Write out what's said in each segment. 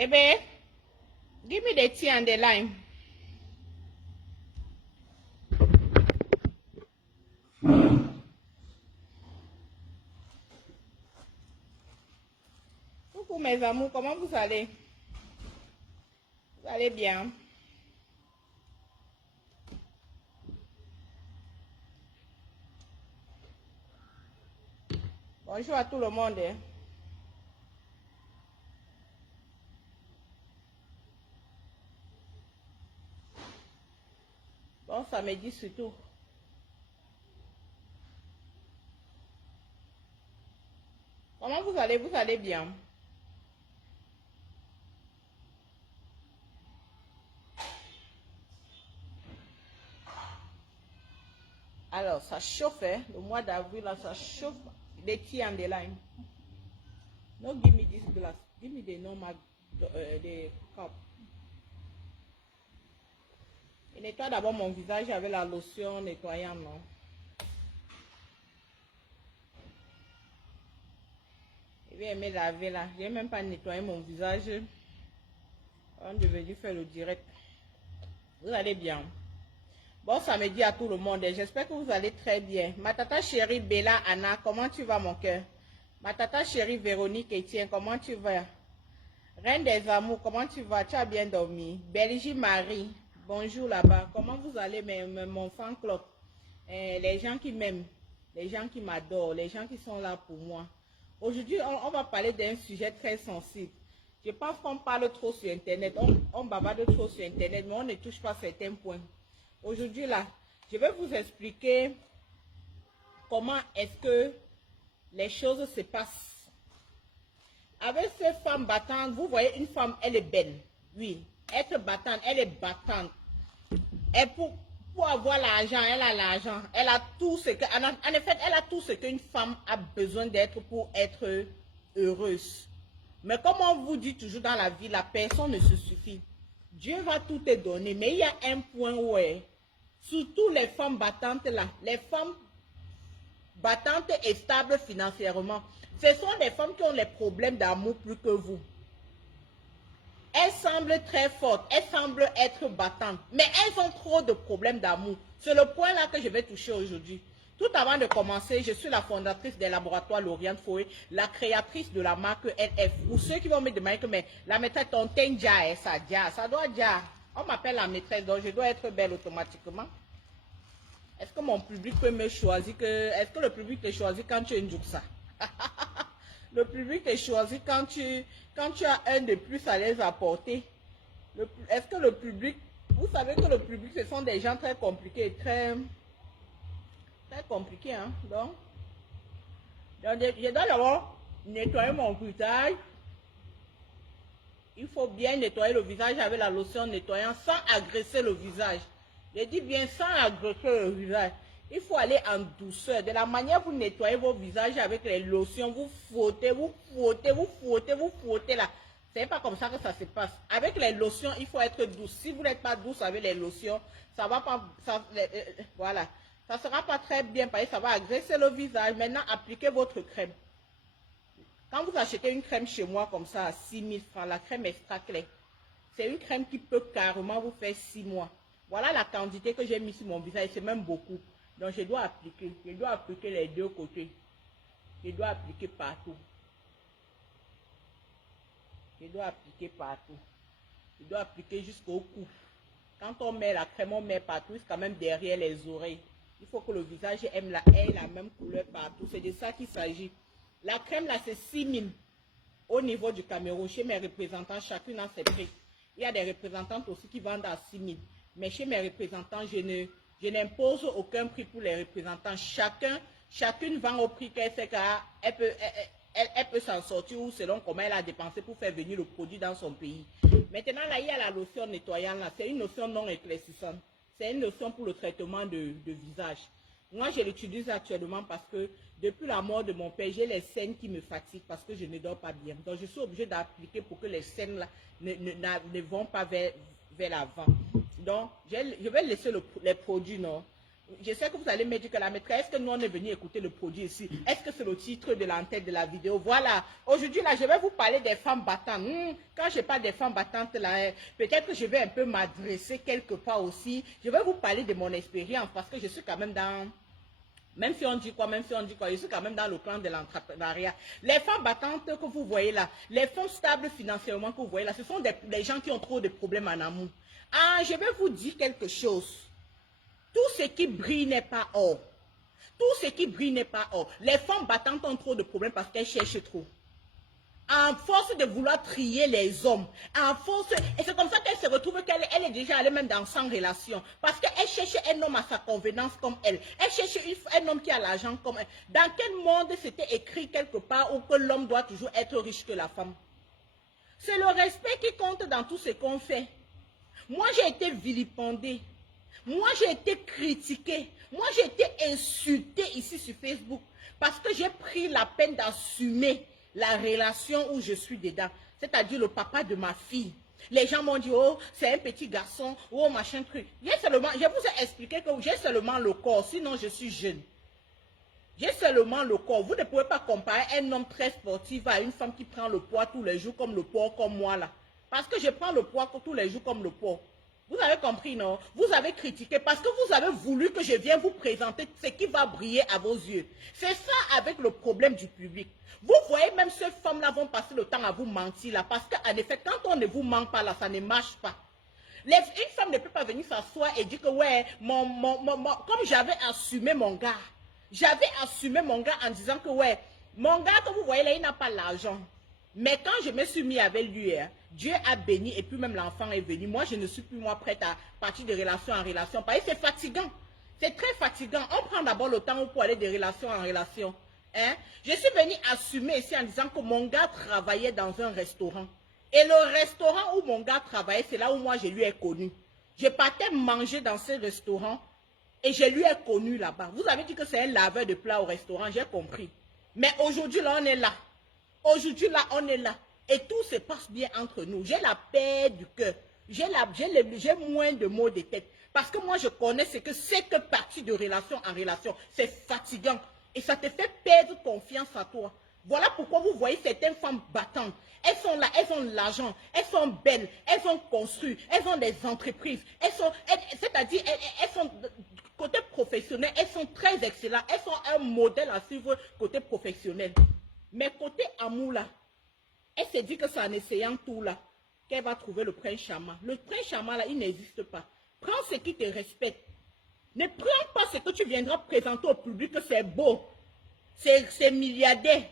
Ebe, give me the tea and the lime. Coucou mes amours, comment vous allez? Vous allez bien? Bonjour à tout le monde. Bon samedi surtout. Comment vous allez? Vous allez bien? Alors, ça chauffe, hein? Le mois d'avril, là, ça chauffe. Des tea and the lime. No, give me this glass. Give me the normal, the cup. Et nettoie d'abord mon visage avec la lotion nettoyante, non? Je vais aimer laver là. Je n'ai même pas nettoyé mon visage. On devait dû faire le direct. Vous allez bien? Bon samedi à tout le monde. J'espère que vous allez très bien. Ma tata chérie Bella Anna, comment tu vas mon cœur? Ma tata chérie Véronique Etienne, comment tu vas? Reine des amours, comment tu vas? Tu as bien dormi? Belgique Marie, bonjour là-bas. Comment vous allez mon fan club? Les gens qui m'aiment, les gens qui m'adorent, les gens qui sont là pour moi. Aujourd'hui, on va parler d'un sujet très sensible. Je pense qu'on parle trop sur Internet, on bavarde trop sur Internet, mais on ne touche pas certains points. Aujourd'hui, là, je vais vous expliquer comment est-ce que les choses se passent. Avec ces femmes battantes, vous voyez une femme, elle est belle. Oui, être battante, elle est battante. Et pour avoir l'argent, elle a l'argent. Elle a tout ce que, en effet, elle a tout ce qu'une femme a besoin d'être pour être heureuse. Mais comme on vous dit toujours dans la vie, la personne ne se suffit. Dieu va tout te donner. Mais il y a un point où, surtout les femmes battantes là, les femmes battantes et stables financièrement, ce sont des femmes qui ont les problèmes d'amour plus que vous. Elles semblent très fortes, elles semblent être battantes, mais elles ont trop de problèmes d'amour. C'est le point là que je vais toucher aujourd'hui. Tout avant de commencer, je suis la fondatrice des laboratoires Lauriane Foé, la créatrice de la marque LF. Pour ceux qui vont me demander que mais la maîtresse ton teint ça doit déjà. On m'appelle la maîtresse, donc je dois être belle automatiquement. Est-ce que mon public peut me choisir est-ce que le public te choisit quand tu es une ça? Le public te choisit quand tu as un de plus à les apporter. Est-ce que le public, vous savez que le public, ce sont des gens très compliqués, très compliqués, hein? Donc je dois d'abord nettoyer mon visage. Il faut bien nettoyer le visage avec la lotion nettoyante sans agresser le visage. Je dis bien sans agresser le visage. Il faut aller en douceur. De la manière vous nettoyez vos visages avec les lotions, vous frottez, vous frottez, vous frottez, vous frottez là. C'est pas comme ça que ça se passe. Avec les lotions, il faut être douce. Si vous n'êtes pas douce avec les lotions, ça va pas, voilà. Ça sera pas très bien parce que ça va agresser le visage. Maintenant, appliquez votre crème. Quand vous achetez une crème chez moi comme ça à 6 000 francs, la crème extra claire, c'est une crème qui peut carrément vous faire 6 mois. Voilà la quantité que j'ai mis sur mon visage, c'est même beaucoup. Donc je dois appliquer les deux côtés. Je dois appliquer partout. Je dois appliquer partout. Je dois appliquer jusqu'au cou. Quand on met la crème, on met partout, c'est quand même derrière les oreilles. Il faut que le visage ait la même couleur partout. C'est de ça qu'il s'agit. La crème là, c'est 6 000 au niveau du Cameroun. Chez mes représentants, chacune a ses prix. Il y a des représentantes aussi qui vendent à 6 000. Mais chez mes représentants, je n'impose aucun prix pour les représentants. Chacune vend au prix qu'elle sait qu'elle peut s'en sortir ou selon comment elle a dépensé pour faire venir le produit dans son pays. Maintenant, là, il y a la lotion nettoyante. C'est une lotion non éclaircissante. C'est une lotion pour le traitement de visage. Moi, je l'utilise actuellement parce que depuis la mort de mon père, j'ai les scènes qui me fatiguent parce que je ne dors pas bien. Donc, je suis obligée d'appliquer pour que les scènes là ne vont pas vers l'avant. Donc, je vais laisser les produits, non? Je sais que vous allez me dire que la maîtresse, est-ce que nous on est venu écouter le produit ici? Est-ce que c'est le titre de l'entête de la vidéo? Voilà. Aujourd'hui, là, je vais vous parler des femmes battantes. Quand je parle des femmes battantes, là, peut-être que je vais un peu m'adresser quelque part aussi. Je vais vous parler de mon expérience parce que je suis quand même dans... Même si on dit quoi, je suis quand même dans le plan de l'entrepreneuriat. Les femmes battantes que vous voyez là, les femmes stables financièrement que vous voyez là, ce sont des gens qui ont trop de problèmes en amour. Ah, je vais vous dire quelque chose. Tout ce qui brille n'est pas or. Tout ce qui brille n'est pas or. Les femmes battantes ont trop de problèmes parce qu'elles cherchent trop. En force de vouloir trier les hommes, en force, et c'est comme ça qu'elle se retrouve qu'elle est déjà allée même dans 100 relations, parce qu'elle cherche un homme à sa convenance comme elle, elle cherche un homme qui a l'argent comme elle. Dans quel monde c'était écrit quelque part où que l'homme doit toujours être riche que la femme? C'est le respect qui compte dans tout ce qu'on fait. Moi j'ai été vilipendée, moi j'ai été critiquée, moi j'ai été insultée ici sur Facebook, parce que j'ai pris la peine d'assumer la relation où je suis dedans, c'est-à-dire le papa de ma fille. Les gens m'ont dit, oh, c'est un petit garçon, oh, machin truc. Je vous ai expliqué que j'ai seulement le corps, sinon je suis jeune. J'ai seulement le corps. Vous ne pouvez pas comparer un homme très sportif à une femme qui prend le poids tous les jours comme le porc, comme moi là. Parce que je prends le poids tous les jours comme le porc. Vous avez compris, non? Vous avez critiqué parce que vous avez voulu que je vienne vous présenter ce qui va briller à vos yeux. C'est ça avec le problème du public. Vous voyez, même ces femmes-là vont passer le temps à vous mentir là. Parce qu'en effet, quand on ne vous ment pas là, ça ne marche pas. Une femme ne peut pas venir s'asseoir et dire que ouais, comme j'avais assumé mon gars. J'avais assumé mon gars en disant que ouais, mon gars, comme vous voyez là, il n'a pas l'argent. Mais quand je me suis mis avec lui, Dieu a béni et puis même l'enfant est venu. Moi, je ne suis plus moi prête à partir de relation en relation. Parce que c'est fatigant. C'est très fatigant. On prend d'abord le temps pour aller de relation en relation. Hein? Je suis venue assumer ici en disant que mon gars travaillait dans un restaurant. Et le restaurant où mon gars travaillait, c'est là où moi je lui ai connu. Je partais manger dans ce restaurant et je lui ai connu là-bas. Vous avez dit que c'est un laveur de plats au restaurant, j'ai compris. Mais aujourd'hui, là, on est là. Aujourd'hui, là, on est là. Et tout se passe bien entre nous. J'ai la paix du cœur. J'ai moins de mots de tête. Parce que moi, je connais ce que c'est que partir de relation en relation. C'est fatigant. Et ça te fait perdre confiance en toi. Voilà pourquoi vous voyez certaines femmes battantes. Elles sont là, elles ont l'argent, elles sont belles, elles ont construit, elles ont des entreprises. C'est-à-dire, elles sont côté professionnel, elles sont très excellentes. Elles sont un modèle à suivre côté professionnel. Mais côté amour là, elle se dit que c'est en essayant tout là qu'elle va trouver le prince charmant. Le prince charmant là, il n'existe pas. Prends ce qui te respecte. Ne prends pas ce que tu viendras présenter au public que c'est beau, c'est milliardaire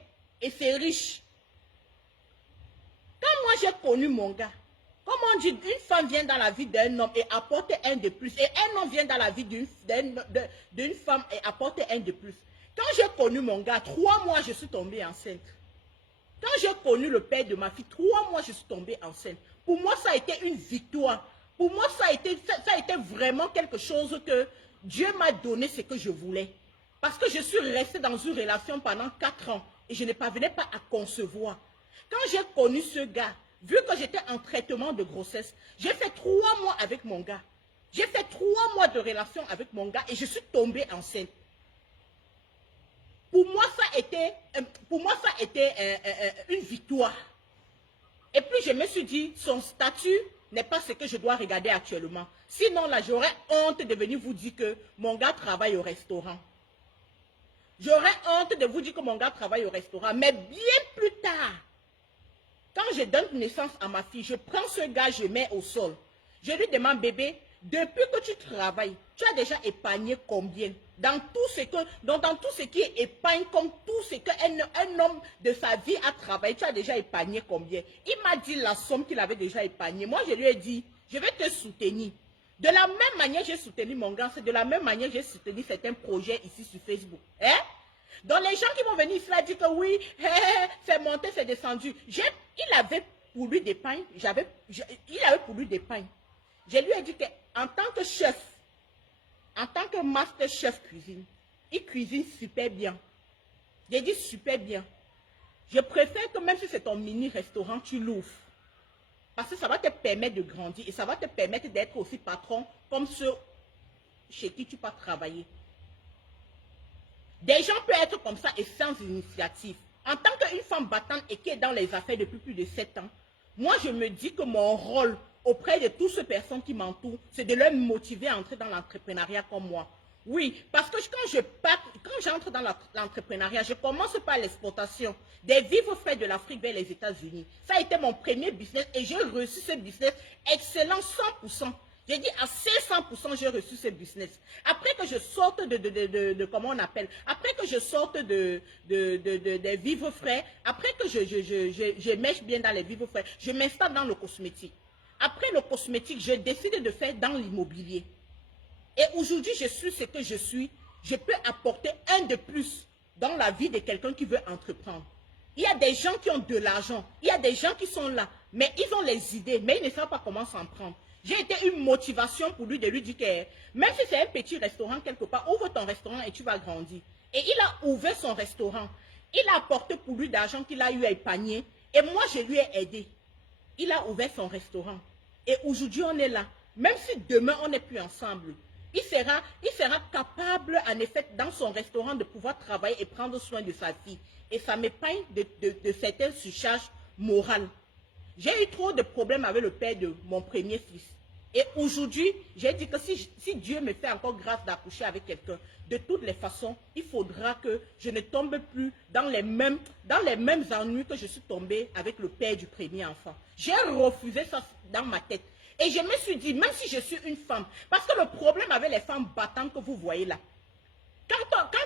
et c'est riche. Quand moi j'ai connu mon gars, comme on dit, une femme vient dans la vie d'un homme et apporte un de plus. Et un homme vient dans la vie d'une femme et apporte un de plus. Quand j'ai connu mon gars, 3 mois, je suis tombée enceinte. Quand j'ai connu le père de ma fille, 3 mois, je suis tombée enceinte. Pour moi, ça a été une victoire. Pour moi, ça a été vraiment quelque chose que Dieu m'a donné ce que je voulais. Parce que je suis restée dans une relation pendant 4 ans et je ne parvenais pas à concevoir. Quand j'ai connu ce gars, vu que j'étais en traitement de grossesse, j'ai fait 3 mois avec mon gars. J'ai fait 3 mois de relation avec mon gars et je suis tombée enceinte. Pour moi, ça a été une victoire. Et puis, je me suis dit, son statut n'est pas ce que je dois regarder actuellement. Sinon, là, j'aurais honte de venir vous dire que mon gars travaille au restaurant. J'aurais honte de vous dire que mon gars travaille au restaurant. Mais bien plus tard, quand je donne naissance à ma fille, je prends ce gars, je mets au sol. Je lui demande, bébé, depuis que tu travailles, tu as déjà épargné combien? Dans tout ce qui est épargne, comme tout ce qu'un homme de sa vie a travaillé, tu as déjà épargné combien? Il m'a dit la somme qu'il avait déjà épargnée. Moi, je lui ai dit, je vais te soutenir. De la même manière, j'ai soutenu mon gars, c'est de la même manière, j'ai soutenu certains projets ici sur Facebook. Hein? Donc, les gens qui vont venir ici, là, disent que oui, c'est monté, c'est descendu. Il avait pour lui des pains, il avait pour lui des pains. Je lui ai dit qu'en tant que chef, en tant que master chef cuisine, il cuisine super bien. J'ai dit super bien. Je préfère que même si c'est ton mini restaurant, tu l'ouvres. Parce que ça va te permettre de grandir et ça va te permettre d'être aussi patron comme ceux chez qui tu peux travailler. Des gens peuvent être comme ça et sans initiative. En tant qu'une femme battante et qui est dans les affaires depuis plus de 7 ans, moi je me dis que mon rôle auprès de toutes ces personnes qui m'entourent, c'est de les motiver à entrer dans l'entrepreneuriat comme moi. Oui, parce que quand j'entre dans l'entrepreneuriat, je commence par l'exportation des vivres frais de l'Afrique vers les États-Unis. Ça a été mon premier business et j'ai reçu ce business excellent 100%. J'ai dit à 500%, j'ai reçu ce business. Après que je sorte comment on appelle, après que je sorte des vivres frais, après que je mèche bien dans les vivres frais, je m'installe dans le cosmétique. Après le cosmétique, je décide de faire dans l'immobilier. Et aujourd'hui, je suis ce que je suis. Je peux apporter un de plus dans la vie de quelqu'un qui veut entreprendre. Il y a des gens qui ont de l'argent. Il y a des gens qui sont là. Mais ils ont les idées, mais ils ne savent pas comment s'en prendre. J'ai été une motivation pour lui de lui dire que même si c'est un petit restaurant quelque part, ouvre ton restaurant et tu vas grandir. Et il a ouvert son restaurant. Il a apporté pour lui d'argent qu'il a eu à épargner. Et moi, je lui ai aidé. Il a ouvert son restaurant. Et aujourd'hui, on est là. Même si demain, on n'est plus ensemble. Il sera capable, en effet, dans son restaurant, de pouvoir travailler et prendre soin de sa fille. Et ça m'épargne de certaines surcharges morales. J'ai eu trop de problèmes avec le père de mon premier fils. Et aujourd'hui, j'ai dit que si Dieu me fait encore grâce d'accoucher avec quelqu'un, de toutes les façons, il faudra que je ne tombe plus dans les mêmes ennuis que je suis tombée avec le père du premier enfant. J'ai refusé ça dans ma tête. Et je me suis dit, même si je suis une femme, parce que le problème avec les femmes battantes que vous voyez là, quand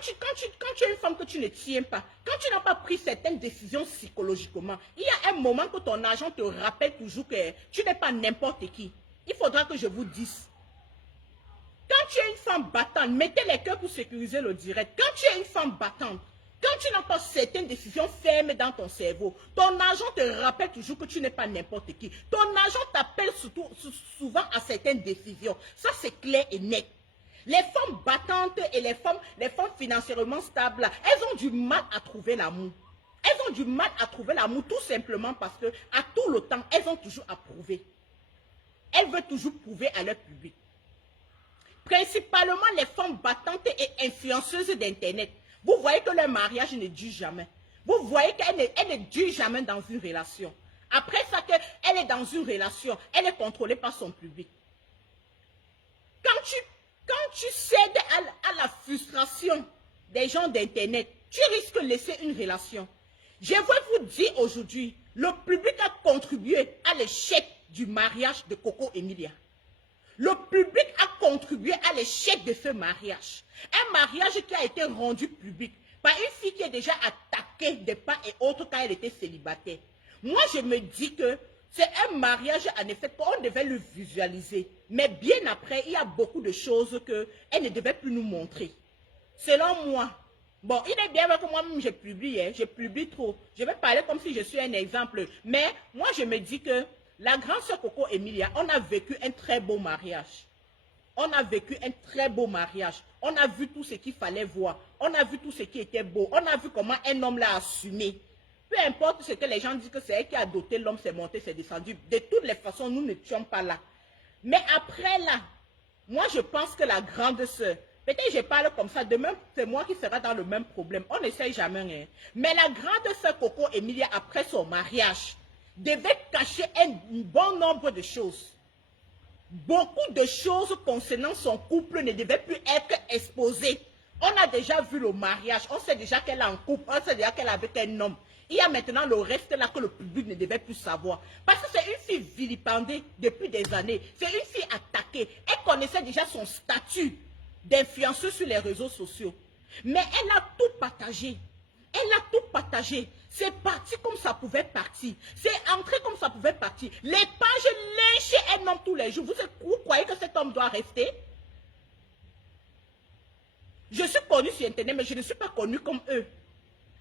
tu es une femme que tu ne tiens pas, quand tu n'as pas pris certaines décisions psychologiquement, il y a un moment que ton agent te rappelle toujours que tu n'es pas n'importe qui. Il faudra que je vous dise. Quand tu es une femme battante, mettez les cœurs pour sécuriser le direct. Quand tu es une femme battante, quand tu n'as pas certaines décisions fermes dans ton cerveau, ton agent te rappelle toujours que tu n'es pas n'importe qui. Ton agent t'appelle souvent à certaines décisions. Ça, c'est clair et net. Les femmes battantes et les femmes financièrement stables, elles ont du mal à trouver l'amour. Elles ont du mal à trouver l'amour tout simplement parce que à tout le temps, elles ont toujours à prouver. Elles veulent toujours prouver à leur public. Principalement les femmes battantes et influenceuses d'Internet. Vous voyez que leur mariage ne dure jamais. Vous voyez qu'elle ne dure jamais dans une relation. Après ça, qu'elle est dans une relation, elle est contrôlée par son public. Quand tu cèdes à la frustration des gens d'Internet, tu risques de laisser une relation. Je veux vous dire aujourd'hui, le public a contribué à l'échec du mariage de Coco Emilia. Le public a contribué à l'échec de ce mariage. Un mariage qui a été rendu public par une fille qui est déjà attaquée de part et autre quand elle était célibataire. Moi, je me dis que c'est un mariage, en effet, qu'on devait le visualiser. Mais bien après, il y a beaucoup de choses qu'elle ne devait plus nous montrer. Selon moi, bon, il est bien vrai que moi-même, je publie trop. Je vais parler comme si je suis un exemple. Mais moi, je me dis que la grande sœur Coco Emilia, on a vécu un très beau mariage. On a vécu un très beau mariage. On a vu tout ce qu'il fallait voir. On a vu tout ce qui était beau. On a vu comment un homme l'a assumé. Peu importe ce que les gens disent que c'est elle qui a doté l'homme, c'est monté, c'est descendu. De toutes les façons, nous n'étions pas là. Mais après là, moi je pense que la grande sœur, peut-être je parle comme ça, demain c'est moi qui sera dans le même problème. On n'essaye jamais rien. Mais la grande sœur Coco Emilia, après son mariage, devait cacher un bon nombre de choses. Beaucoup de choses concernant son couple ne devaient plus être exposées. On a déjà vu le mariage, on sait déjà qu'elle est en couple, on sait déjà qu'elle est avec un homme. Il y a maintenant le reste là que le public ne devait plus savoir. Parce que c'est une fille vilipendée depuis des années. C'est une fille attaquée. Elle connaissait déjà son statut d'influenceuse sur les réseaux sociaux. Mais elle a tout partagé. Elle a tout partagé. C'est parti comme ça pouvait partir. C'est entré comme ça pouvait partir. Les pages lynchent un homme tous les jours. Vous croyez que cet homme doit rester? Je suis connue sur Internet, mais je ne suis pas connue comme eux.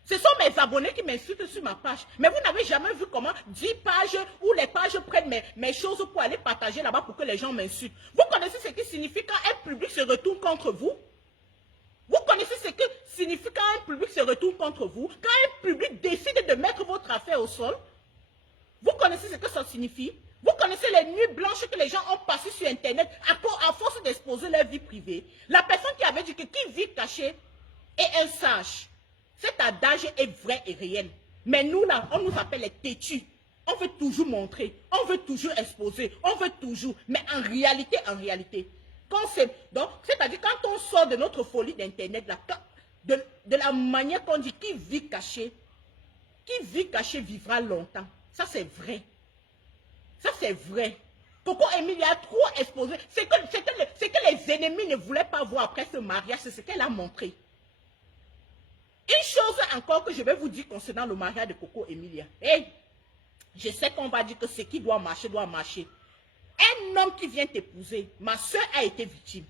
Ce sont mes abonnés qui m'insultent sur ma page. Mais vous n'avez jamais vu comment 10 pages ou les pages prennent mes choses pour aller partager là-bas pour que les gens m'insultent. Vous connaissez ce qui signifie quand un public se retourne contre vous? Vous connaissez ce que signifie quand un public se retourne contre vous? Quand un public décide de mettre votre affaire au sol? Vous connaissez ce que ça signifie? Vous connaissez les nuits blanches que les gens ont passées sur Internet à force d'exposer leur vie privée. La personne qui avait dit que qui vit caché est un sage. Cet adage est vrai et réel. Mais nous, là, on nous appelle les têtus. On veut toujours montrer, on veut toujours exposer, on veut toujours. Mais en réalité, donc, c'est-à-dire quand on sort de notre folie d'Internet, de la manière qu'on dit qui vit caché vivra longtemps. Ça, c'est vrai. Ça, c'est vrai. Coco Emilia a trop exposé. C'est que les ennemis ne voulaient pas voir après ce mariage. C'est ce qu'elle a montré. Une chose encore que je vais vous dire concernant le mariage de Coco Emilia. Hey, je sais qu'on va dire que ce qui doit marcher, doit marcher. Un homme qui vient t'épouser, ma soeur a été victime.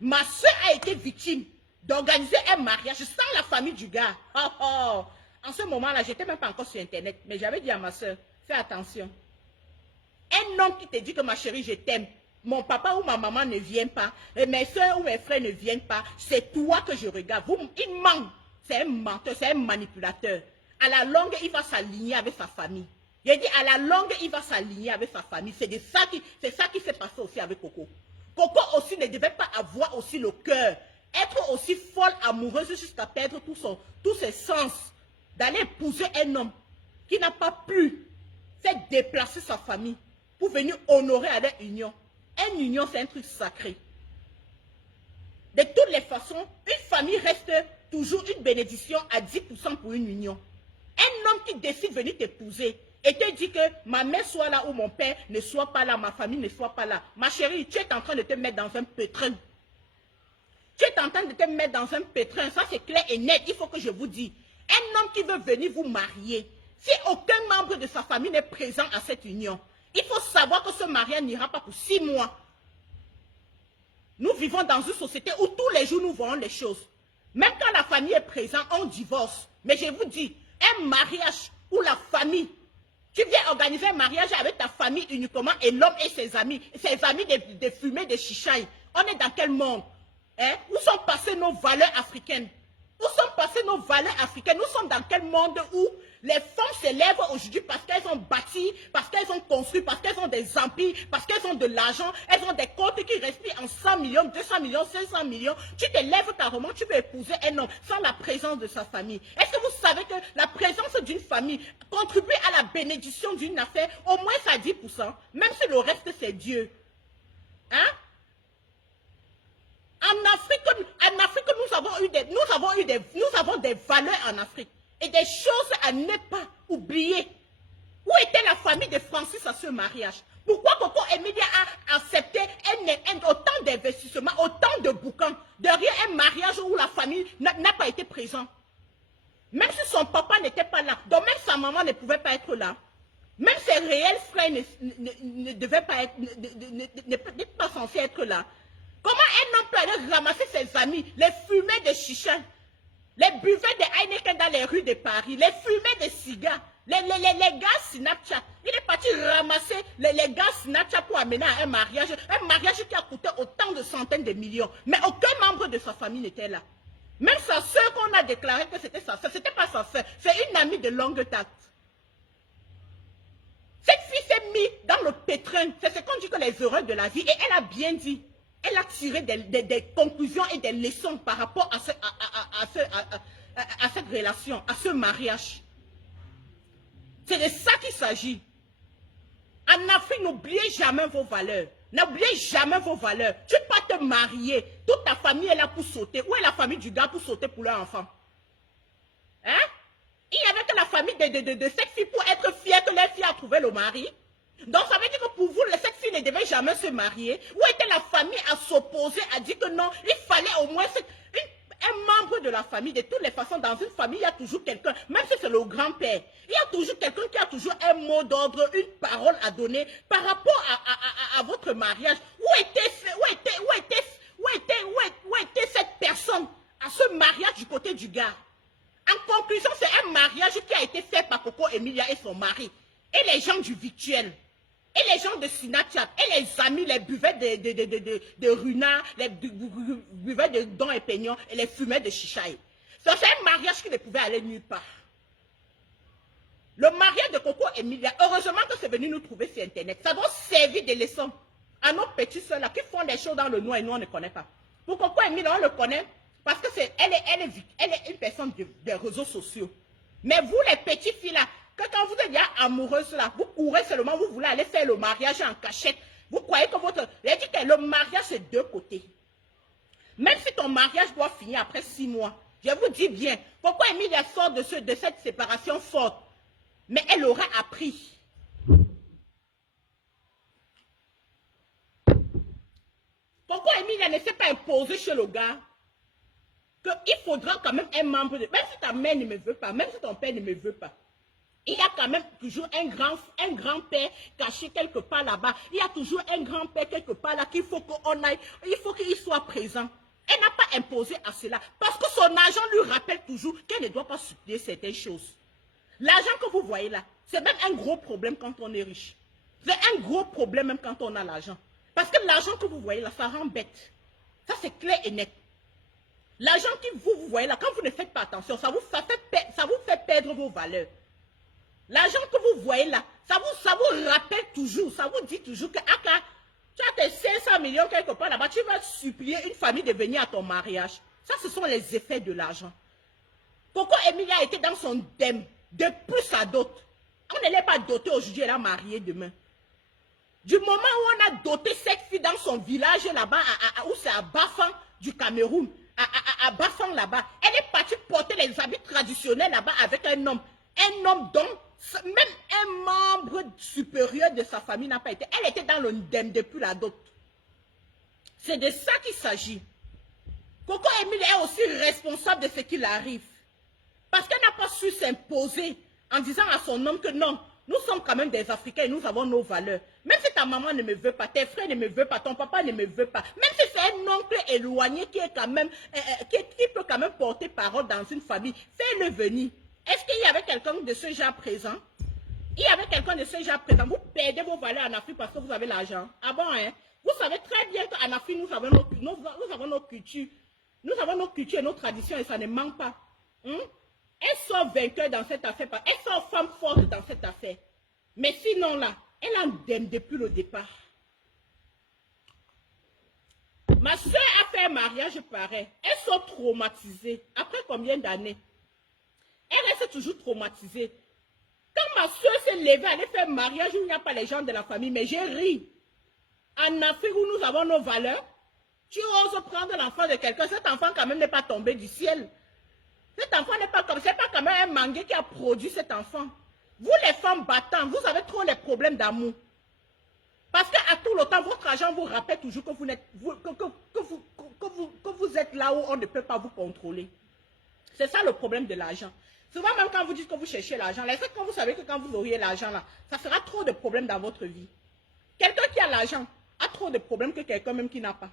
Ma soeur a été victime d'organiser un mariage sans la famille du gars. Oh, oh. En ce moment-là, je n'étais même pas encore sur Internet. Mais j'avais dit à ma soeur, fais attention. Un homme qui te dit que ma chérie, je t'aime. Mon papa ou ma maman ne vient pas. Et mes soeurs ou mes frères ne viennent pas. C'est toi que je regarde. Il ment. C'est un menteur, c'est un manipulateur. À la longue, il va s'aligner avec sa famille. J'ai dit, à la longue, il va s'aligner avec sa famille. C'est ça qui s'est passé aussi avec Coco. Coco aussi ne devait pas avoir aussi le cœur. Être aussi folle, amoureuse jusqu'à perdre tous ses sens. D'aller épouser un homme qui n'a pas pu faire déplacer sa famille pour venir honorer à leur union. Une union, c'est un truc sacré. De toutes les façons, une famille reste toujours une bénédiction à 10% pour une union. Un homme qui décide de venir t'épouser et te dit que ma mère soit là ou mon père ne soit pas là, ma famille ne soit pas là. Ma chérie, tu es en train de te mettre dans un pétrin. Tu es en train de te mettre dans un pétrin. Ça, c'est clair et net. Il faut que je vous dise. Un homme qui veut venir vous marier, si aucun membre de sa famille n'est présent à cette union, il faut savoir que ce mariage n'ira pas pour 6 mois. Nous vivons dans une société où tous les jours nous voyons les choses. Même quand la famille est présente, on divorce. Mais je vous dis, un mariage où la famille, tu viens organiser un mariage avec ta famille uniquement et l'homme et ses amis de fumer, de chichailles. On est dans quel monde? Hein? Où sont passées nos valeurs africaines? Où sont passées nos valeurs africaines? Nous sommes dans quel monde où les femmes s'élèvent aujourd'hui parce qu'elles ont bâti, parce qu'elles ont construit, parce qu'elles ont des empires, parce qu'elles ont de l'argent, elles ont des comptes qui respirent en 100 millions, 200 millions, 500 millions. Tu te lèves carrément, tu peux épouser un homme sans la présence de sa famille. Est-ce que vous savez que la présence d'une famille contribue à la bénédiction d'une affaire au moins à 10%, même si le reste c'est Dieu? Hein? En Afrique, nous avons des valeurs en Afrique et des choses à ne pas oublier. Où était la famille de Francis à ce mariage? Pourquoi Coco Emilia a accepté autant d'investissements, autant de bouquins, derrière un mariage où la famille n'a pas été présente? Même si son papa n'était pas là, donc même sa maman ne pouvait pas être là. Même ses réels frères ne devaient pas être, n'étaient pas censés être là. Comment un homme peut aller ramasser ses amis, les fumées de chicha, les buvets de Heineken dans les rues de Paris, les fumées de cigares, les gars Snapchat? Il est parti ramasser les gars Snapchat pour amener à un mariage qui a coûté autant de centaines de millions. Mais aucun membre de sa famille n'était là. Même sa soeur qu'on a déclaré que c'était sa soeur, ce n'était pas sa soeur, c'est une amie de longue date. Cette fille s'est mise dans le pétrin, c'est ce qu'on dit que les erreurs de la vie, et elle a bien dit. Elle a tiré des conclusions et des leçons par rapport à cette relation, à ce mariage. C'est de ça qu'il s'agit. En Afrique, n'oubliez jamais vos valeurs. N'oubliez jamais vos valeurs. Tu ne peux pas te marier. Toute ta famille est là pour sauter. Où est la famille du gars pour sauter pour leur enfant? Hein? Il n'y avait que la famille de cette fille pour être fière que leur fille a trouvé le mari. Donc ça veut dire que pour vous, cette fille ne devait jamais se marier. Où était la famille à s'opposer, à dire que non, il fallait au moins un membre de la famille. De toutes les façons, dans une famille, il y a toujours quelqu'un, même si c'est le grand-père, il y a toujours quelqu'un qui a toujours un mot d'ordre, une parole à donner par rapport à votre mariage. Où était cette personne à ce mariage du côté du gars? En conclusion, c'est un mariage qui a été fait par Coco Emilia et son mari. Et les gens du virtuel. Et les gens de Snapchat, et les amis, les buvets de Runa, les buvets de Don et Peignon, et les fumeurs de Chichaï. C'est un mariage qui ne pouvait aller nulle part. Le mariage de Coco Emilia, heureusement que c'est venu nous trouver sur Internet. Ça doit servir de leçon à nos petits soeurs là qui font des choses dans le noir et nous on ne connaît pas. Pour Coco Emilia, on le connaît parce que elle est une personne des réseaux sociaux. Mais vous les petites filles là, que quand vous êtes déjà amoureuses là, vous courez seulement, vous voulez aller faire le mariage en cachette. Vous croyez que votre... Je dis que le mariage c'est deux côtés. Même si ton mariage doit finir après 6 mois, je vous dis bien, pourquoi Emilia sort de cette séparation forte? Mais elle aura appris. Pourquoi Emilia ne s'est pas imposée chez le gars? Qu'il faudra quand même un membre de... Même si ta mère ne me veut pas, même si ton père ne me veut pas, il y a quand même toujours un grand-père caché quelque part là-bas. Il y a toujours un grand-père quelque part là qu'il faut qu'on aille. Il faut qu'il soit présent. Elle n'a pas imposé à cela. Parce que son argent lui rappelle toujours qu'elle ne doit pas supplier certaines choses. L'argent que vous voyez là, c'est même un gros problème quand on est riche. C'est un gros problème même quand on a l'argent. Parce que l'argent que vous voyez là, ça rend bête. Ça c'est clair et net. L'argent que vous voyez là, quand vous ne faites pas attention, ça vous fait perdre vos valeurs. L'argent que vous voyez là, ça vous rappelle toujours, ça vous dit toujours que tu as tes 500 millions quelque part là-bas, tu vas supplier une famille de venir à ton mariage. Ça, ce sont les effets de l'argent. Coco Emilia était dans son dème, depuis sa dot. On ne l'est pas dotée aujourd'hui, elle a marié demain. Du moment où on a doté cette fille dans son village là-bas, où c'est à Bafang du Cameroun, à Bafang là-bas, elle est partie porter les habits traditionnels là-bas avec un homme. Un homme dont même un membre supérieur de sa famille n'a pas été. Elle était dans le ndem depuis la dot. C'est de ça qu'il s'agit. Coco Emilia est aussi responsable de ce qu'il arrive. Parce qu'elle n'a pas su s'imposer en disant à son homme que non, nous sommes quand même des Africains et nous avons nos valeurs. Même si ta maman ne me veut pas, tes frères ne me veulent pas, ton papa ne me veut pas, même si c'est un oncle éloigné qui est quand même, qui peut quand même porter parole dans une famille, fais-le venir. Est-ce qu'il y avait quelqu'un de ce genre présent? Il y avait quelqu'un de ce genre présent. Vous perdez vos valeurs en Afrique parce que vous avez l'argent. Ah bon, hein? Vous savez très bien qu'en Afrique, nous avons nos cultures. Nous avons nos cultures et nos traditions et ça ne manque pas. Elle sort vainqueur dans cette affaire. Elle sort femme forte dans cette affaire. Mais sinon là, elle en donne depuis le départ. Ma soeur a fait un mariage pareil. Elle sort traumatisée. Après combien d'années? Elle reste toujours traumatisée. Quand ma soeur s'est levée, elle a fait un mariage où il n'y a pas les gens de la famille, mais j'ai ri. En Afrique où nous avons nos valeurs, tu oses prendre l'enfant de quelqu'un, cet enfant quand même n'est pas tombé du ciel. Cet enfant n'est pas comme, c'est pas quand même un mangué qui a produit cet enfant. Vous les femmes battantes, vous avez trop les problèmes d'amour. Parce qu'à tout le temps, votre argent vous rappelle toujours que vous êtes là où on ne peut pas vous contrôler. C'est ça le problème de l'argent. Souvent, même quand vous dites que vous cherchez l'argent, quand vous savez que quand vous auriez l'argent là, ça fera trop de problèmes dans votre vie. Quelqu'un qui a l'argent a trop de problèmes que quelqu'un même qui n'a pas.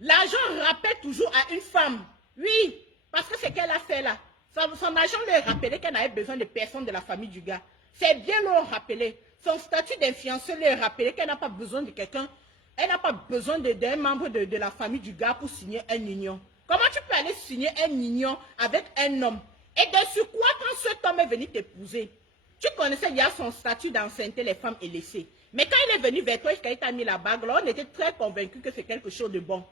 L'argent rappelle toujours à une femme. Oui, parce que c'est qu'elle a fait là. Son argent lui rappelait qu'elle n'avait besoin de personne de la famille du gars. C'est bien leur rappeler. Son statut d'influenceuse lui rappelait qu'elle n'a pas besoin de quelqu'un. Elle n'a pas besoin d'un membre de la famille du gars pour signer un union. Comment tu peux aller signer un union avec un homme? Et de sur quoi, quand cet homme est venu t'épouser, tu connaissais déjà son statut d'enceinte, les femmes et laissées. Mais quand il est venu vers toi et qu'il t'a mis la bague, là, on était très convaincus que c'est quelque chose de bon.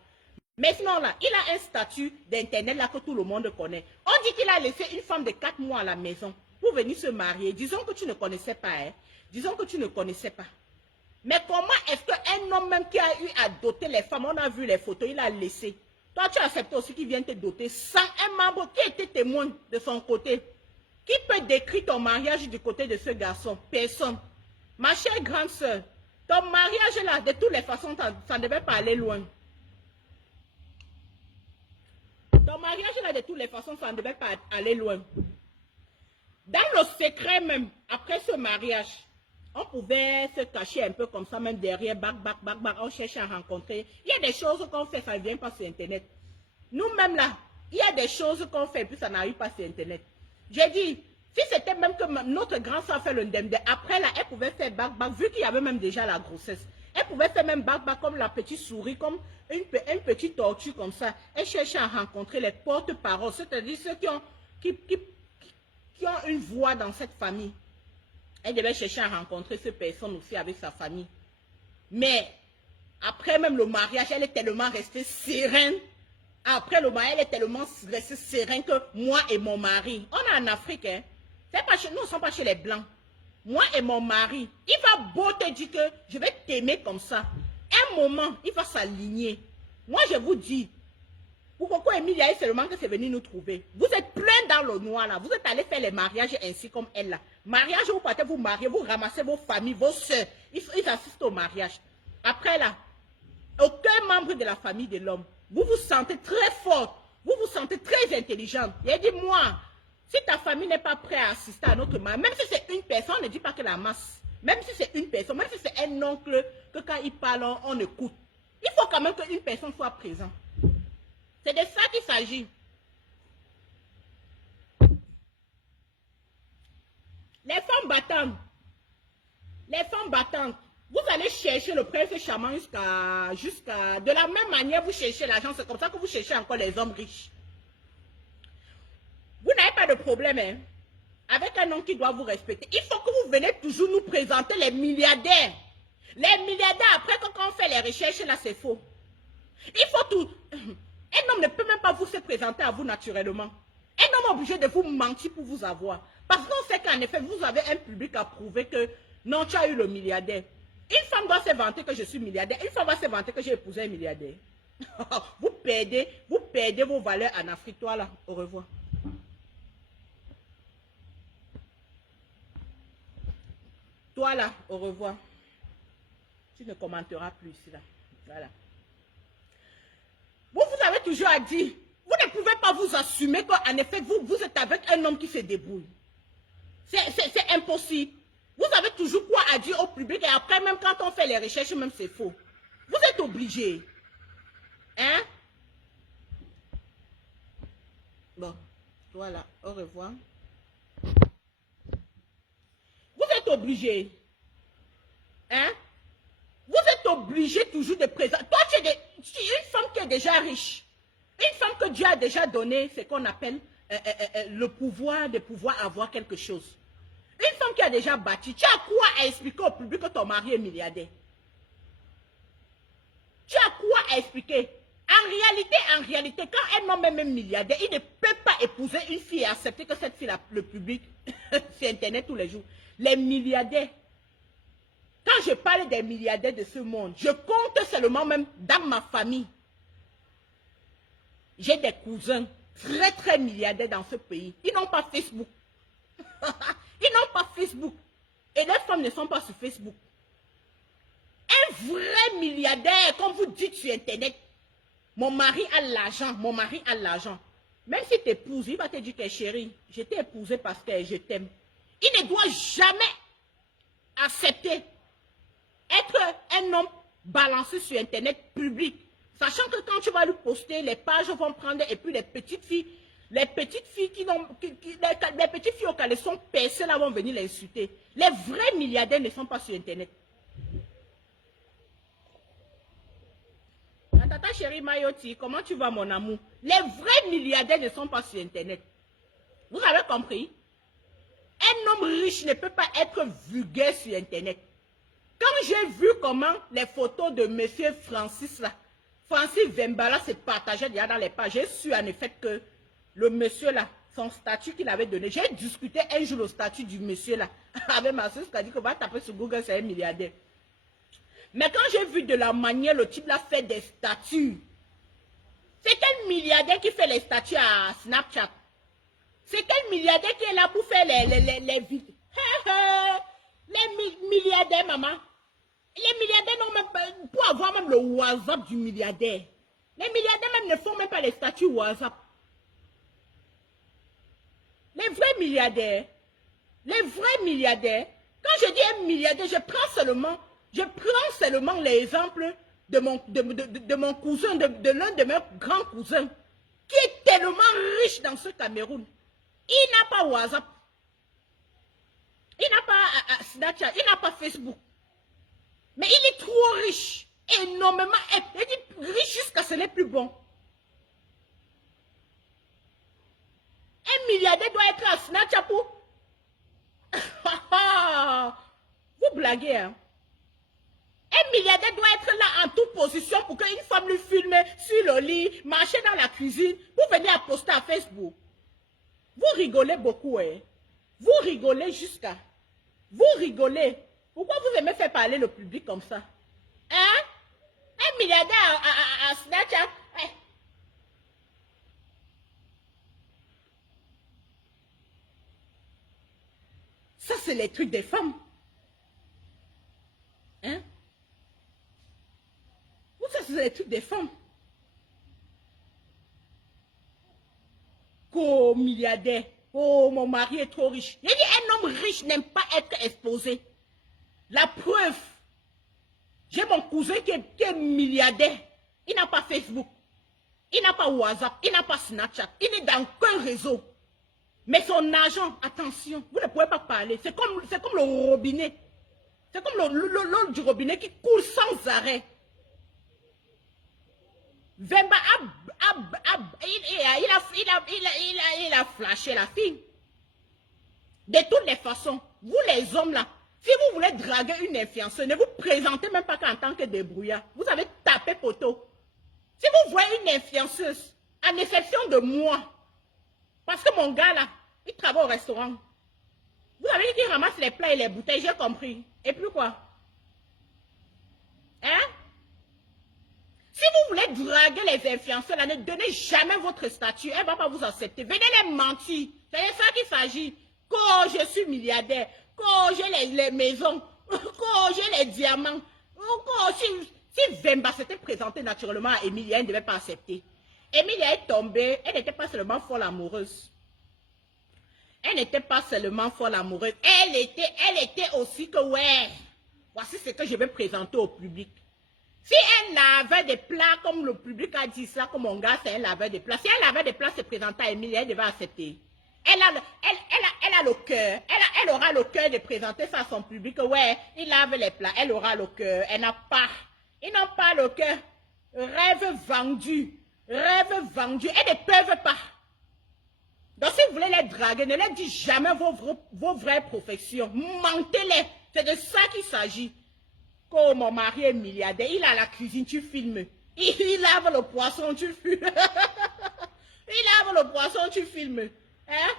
Mais sinon, là, il a un statut d'internet là que tout le monde connaît. On dit qu'il a laissé une femme de 4 mois à la maison pour venir se marier. Disons que tu ne connaissais pas, hein. Disons que tu ne connaissais pas. Mais comment est-ce qu'un homme même qui a eu à doter les femmes, on a vu les photos, il a laissé. Toi, tu acceptes aussi qu'il vienne te doter sans un membre qui était témoin de son côté. Qui peut décrire ton mariage du côté de ce garçon? Personne. Ma chère grande soeur, ton mariage là, de toutes les façons, ça ne devait pas aller loin. Ton mariage là, de toutes les façons, ça ne devait pas aller loin. Dans le secret même, après ce mariage, on pouvait se cacher un peu comme ça, même derrière, on cherche à rencontrer. Il y a des choses qu'on fait, ça ne vient pas sur Internet. Nous-mêmes là, il y a des choses qu'on fait, puis ça n'arrive pas sur Internet. J'ai dit, si c'était même que notre grand-sœur fait le ndemde, après là, elle pouvait faire vu qu'il y avait même déjà la grossesse. Elle pouvait faire même comme la petite souris, comme une petite tortue comme ça. Elle cherchait à rencontrer les porte-paroles, c'est-à-dire ceux qui ont une voix dans cette famille. Elle devait chercher à rencontrer ces personnes aussi avec sa famille. Mais après même le mariage, elle est tellement restée sereine. Après le mariage, elle est tellement restée sereine que moi et mon mari, on est en Afrique, hein. Pas chez, nous ne sommes pas chez les Blancs. Moi et mon mari, il va beau te dire que je vais t'aimer comme ça. Un moment, il va s'aligner. Moi, je vous dis, pour Coco Emilia, c'est seulement que c'est venu nous trouver. Vous êtes plein dans le noir là. Vous êtes allé faire les mariages ainsi comme elle là. Mariage, vous partez vous marier, vous ramassez vos familles, vos soeurs. Ils assistent au mariage. Après là, aucun membre de la famille de l'homme. Vous vous sentez très forte. Vous vous sentez très intelligente. Il a dit, moi, si ta famille n'est pas prête à assister à notre mariage, même si c'est une personne, on ne dit pas que la masse. Même si c'est une personne, même si c'est un oncle, que quand il parle, on écoute. Il faut quand même qu'une personne soit présente. C'est de ça qu'il s'agit. Les femmes battantes. Les femmes battantes. Vous allez chercher le prince charmant jusqu'à... De la même manière, vous cherchez l'argent. C'est comme ça que vous cherchez encore les hommes riches. Vous n'avez pas de problème, hein, avec un homme qui doit vous respecter. Il faut que vous venez toujours nous présenter les milliardaires. Les milliardaires, après, quand on fait les recherches, là, c'est faux. Il faut tout... Un homme ne peut même pas vous se présenter à vous naturellement. Un homme est obligé de vous mentir pour vous avoir. Parce qu'on sait qu'en effet, vous avez un public à prouver que non, tu as eu le milliardaire. Une femme doit se vanter que je suis milliardaire. Une femme va se vanter que j'ai épousé un milliardaire. Vous perdez vos valeurs en Afrique. Toi là, au revoir. Toi là, au revoir. Tu ne commenteras plus ici là. Voilà. Vous avez toujours à dire, vous ne pouvez pas vous assumer qu'en effet, vous êtes avec un homme qui se débrouille. C'est impossible. Vous avez toujours quoi à dire au public et après, même quand on fait les recherches, même c'est faux. Vous êtes obligé. Hein? Bon, voilà, au revoir. Vous êtes obligé. Hein? Vous êtes obligé toujours de présenter. Toi, tu es une femme qui est déjà riche. Une femme que Dieu a déjà donné ce qu'on appelle le pouvoir de pouvoir avoir quelque chose. Une femme qui a déjà bâti. Tu as quoi à expliquer au public que ton mari est milliardaire? Tu as quoi à expliquer? En réalité, quand un homme est même milliardaire, il ne peut pas épouser une fille et accepter que cette fille, le public, sur Internet tous les jours. Les milliardaires. Quand je parle des milliardaires de ce monde, je compte seulement même dans ma famille. J'ai des cousins très très milliardaires dans ce pays. Ils n'ont pas Facebook. Ils n'ont pas Facebook. Et les femmes ne sont pas sur Facebook. Un vrai milliardaire, comme vous dites sur Internet, mon mari a l'argent, mon mari a l'argent. Même si tu épouses, il va te dire que chérie, je t'ai épousé parce que je t'aime. Il ne doit jamais accepter être un homme balancé sur Internet public. Sachant que quand tu vas lui poster, les pages vont prendre et puis les petites filles les petites filles les petites filles au caleçon percés là vont venir l'insulter. Les vrais milliardaires ne sont pas sur Internet. Tata chérie Mayoti, comment tu vas mon amour? Les vrais milliardaires ne sont pas sur Internet. Vous avez compris? Un homme riche ne peut pas être vulgaire sur Internet. Quand j'ai vu comment les photos de monsieur Francis là, Francis Vembala se partageaient déjà dans les pages, j'ai su en effet que le monsieur là, son statut qu'il avait donné, j'ai discuté un jour le statut du monsieur là, avec ma soeur qui a dit que va taper sur Google, c'est un milliardaire. Mais quand j'ai vu de la manière, le type là fait des statuts. C'est quel milliardaire qui fait les statuts à Snapchat? C'est quel milliardaire qui est là pour faire les vidéos? Les milliardaires, maman. Les milliardaires n'ont même pas, pour avoir même le WhatsApp du milliardaire. Les milliardaires même ne font même pas les statuts WhatsApp. Les vrais milliardaires, quand je dis un milliardaire, je prends seulement l'exemple de mon cousin, de l'un de mes grands cousins, qui est tellement riche dans ce Cameroun. Il n'a pas WhatsApp. Il n'a pas Snapchat, il n'a pas Facebook. Mais il est trop riche, énormément, il dit riche jusqu'à ce n'est plus bon. Un milliardaire doit être à Snapchat pour... Vous blaguez, hein? Un milliardaire doit être là en toute position pour qu'une femme lui filme sur le lit, marcher dans la cuisine, pour venir poster à Facebook. Vous rigolez beaucoup, hein? Vous rigolez jusqu'à... Vous rigolez. Pourquoi vous aimez faire parler le public comme ça? Hein? Un milliardaire à Snapchat? Hein? Ça, c'est les trucs des femmes. Hein? Ça, c'est les trucs des femmes. Oh, milliardaire. Oh, mon mari est trop riche. J'ai dit, un homme riche n'aime pas être exposé. La preuve. J'ai mon cousin qui est milliardaire. Il n'a pas Facebook. Il n'a pas WhatsApp. Il n'a pas Snapchat. Il n'est dans aucun réseau. Mais son argent, attention, vous ne pouvez pas parler. C'est comme le robinet. C'est comme l'eau du robinet qui coule sans arrêt. Vemba il a flashé la fille. De toutes les façons, vous les hommes là, si vous voulez draguer une influenceuse, ne vous présentez même pas qu'en tant que débrouillard. Vous avez tapé poteau. Si vous voyez une influenceuse, en exception de moi, parce que mon gars là, il travaille au restaurant. Vous avez dit qu'il ramasse les plats et les bouteilles, j'ai compris. Et puis quoi? Hein? Si vous voulez draguer les influenceurs, là, ne donnez jamais votre statut. Elle ne va pas vous accepter. Venez les mentir. C'est de ça qu'il s'agit. Quand je suis milliardaire, quand j'ai les maisons, quand j'ai les diamants, quand si Vemba s'était présenté naturellement à Emilia, elle ne devait pas accepter. Emilia est tombée. Elle n'était pas seulement folle amoureuse. Elle n'était pas seulement folle amoureuse. Elle était aussi que, ouais, voici ce que je vais présenter au public. Si elle lavait des plats, comme le public a dit ça, comme mon gars, c'est un laveur de plats. Si elle lavait des plats, se présentait à Emilie, elle devait accepter. Elle a le cœur. Elle aura le cœur de présenter ça à son public. Ouais, il lave les plats. Elle aura le cœur. Elle n'a pas. Ils n'ont pas le cœur. Rêve vendu. Rêve vendu. Elles ne peuvent pas. Donc, si vous voulez les draguer, ne leur dites jamais vos vraies professions. Mentez-les. C'est de ça qu'il s'agit. Quand mon mari est milliardaire, il a la cuisine, tu filmes. Il lave le poisson, tu filmes. Il lave le poisson, tu filmes. Hein?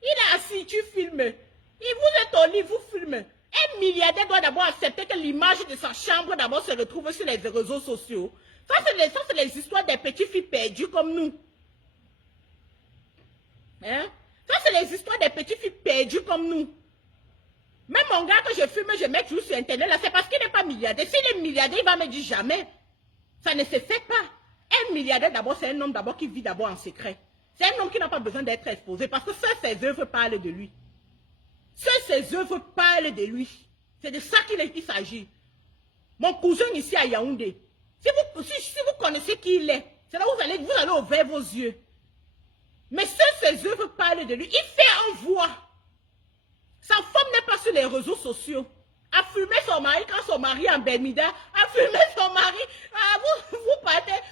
Il est assis, tu filmes. Et vous êtes au lit, vous filmez. Un milliardaire doit d'abord accepter que l'image de sa chambre d'abord se retrouve sur les réseaux sociaux. Ça, c'est les histoires des petites filles perdues comme nous. Hein? Ça, c'est les histoires des petites filles perdues comme nous. Même mon gars que je filme, je mets toujours sur Internet, là, c'est parce qu'il n'est pas milliardaire. S'il est milliardaire, il va me dire jamais. Ça ne se fait pas. Un milliardaire, d'abord, c'est un homme d'abord qui vit d'abord en secret. C'est un homme qui n'a pas besoin d'être exposé parce que seules ses œuvres parlent de lui. Seules ses œuvres parlent de lui. C'est de ça qu'il s'agit. Mon cousin ici à Yaoundé, si vous connaissez qui il est, c'est là où vous allez ouvrir vos yeux. Mais seules ses œuvres parlent de lui. Il fait un voix. Sa femme n'est pas sur les réseaux sociaux. A filmé son mari quand son mari est en Bermuda. A filmé son mari.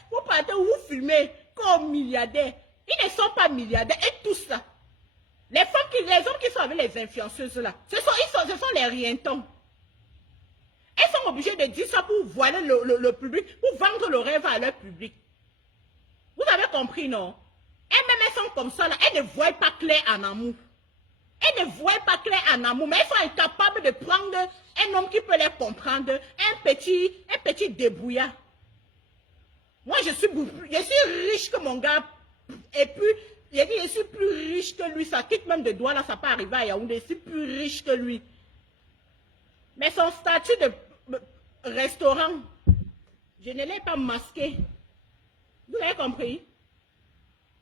Vous partez où vous filmez comme milliardaire. Ils ne sont pas milliardaires. Et tout ça. Les hommes qui sont avec les influenceuses là, ce sont les rientons. Elles sont obligées de dire ça pour voiler le public, pour vendre le rêve à leur public. Vous avez compris, non? Elles sont comme ça là. Elles ne voient pas clair en amour. Elles ne voient pas clair en amour, mais elles sont incapables de prendre un homme qui peut les comprendre, un petit débrouillard. Moi, je suis riche que mon gars, et puis, je suis plus riche que lui, ça quitte même de doigts, là, ça peut arriver à Yaoundé, je suis plus riche que lui. Mais son statut de restaurant, je ne l'ai pas masqué. Vous avez compris?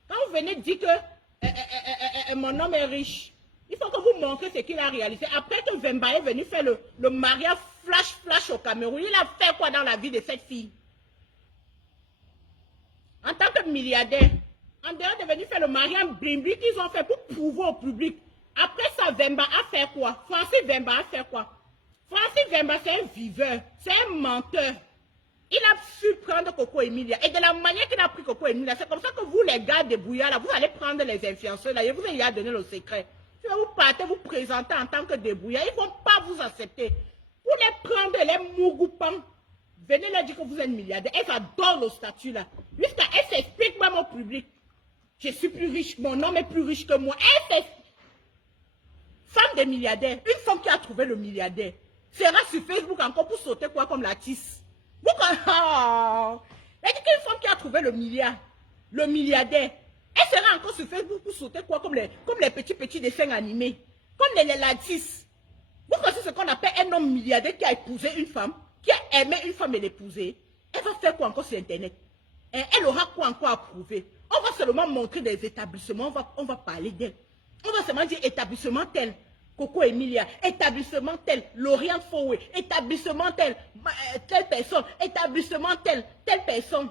Quand vous venez dire que mon homme est riche, il faut que vous montrez ce qu'il a réalisé. Après que Vemba est venu faire le mariage flash au Cameroun, il a fait quoi dans la vie de cette fille? En tant que milliardaire, en dehors de venir faire le mariage bling-bling qu'ils ont fait pour prouver au public. Après ça, Vemba a fait quoi? Francis Vemba a fait quoi? Francis Vemba, c'est un viveur, c'est un menteur. Il a su prendre Coco Emilia. Et de la manière qu'il a pris Coco Emilia, c'est comme ça que vous, les gars de Bouya, là, vous allez prendre les influenceurs, là, et vous allez donner le secret. Si vous partez vous présenter en tant que débrouillard, ils ne vont pas vous accepter. Vous les prendre, les Mougoupan, venez leur dire que vous êtes milliardaire. Elles adorent le statut là. Jusqu'à elles s'expliquent même au public. Je suis plus riche, mon homme est plus riche que moi. Elles s'expliquent. Femme de milliardaire, une femme qui a trouvé le milliardaire, sera sur Facebook encore pour sauter quoi comme la tisse. Vous elle dit qu'une femme qui a trouvé le milliardaire, elle sera encore sur Facebook pour sauter quoi comme les petits dessins animés, comme les lattices. Vous connaissez ce qu'on appelle un homme milliardaire qui a épousé une femme, qui a aimé une femme et l'épousé. Elle va faire quoi encore sur Internet? Elle aura quoi encore à prouver? On va seulement montrer des établissements, on va parler d'elle. On va seulement dire établissement tel, Coco Emilia, établissement tel, Lauriane Fowey, établissement tel, telle personne, établissement telle personne.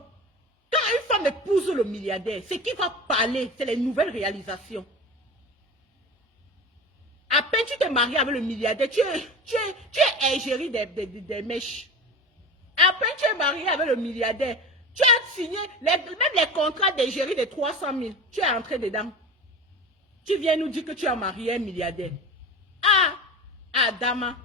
Quand une femme épouse le milliardaire, c'est qui va parler, c'est les nouvelles réalisations. À peine tu t'es marié avec le milliardaire, tu es égérie des mèches. À peine tu es marié avec le milliardaire, tu as signé même les contrats d'égérie de 300 000, tu es entré dedans. Tu viens nous dire que tu as marié un milliardaire. Ah, Adama,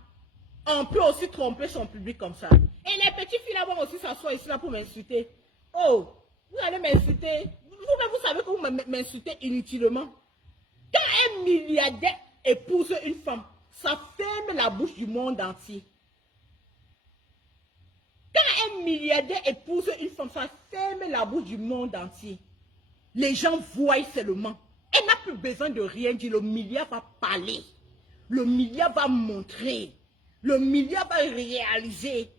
on peut aussi tromper son public comme ça. Et les petites filles là vont aussi s'asseoir ici là pour m'insulter. Oh, vous allez m'insulter. Vous-même, vous savez que vous m'insultez inutilement. Quand un milliardaire épouse une femme, ça ferme la bouche du monde entier. Quand un milliardaire épouse une femme, ça ferme la bouche du monde entier. Les gens voient seulement. Elle n'a plus besoin de rien dire. Le milliard va parler. Le milliard va montrer. Le milliard va réaliser.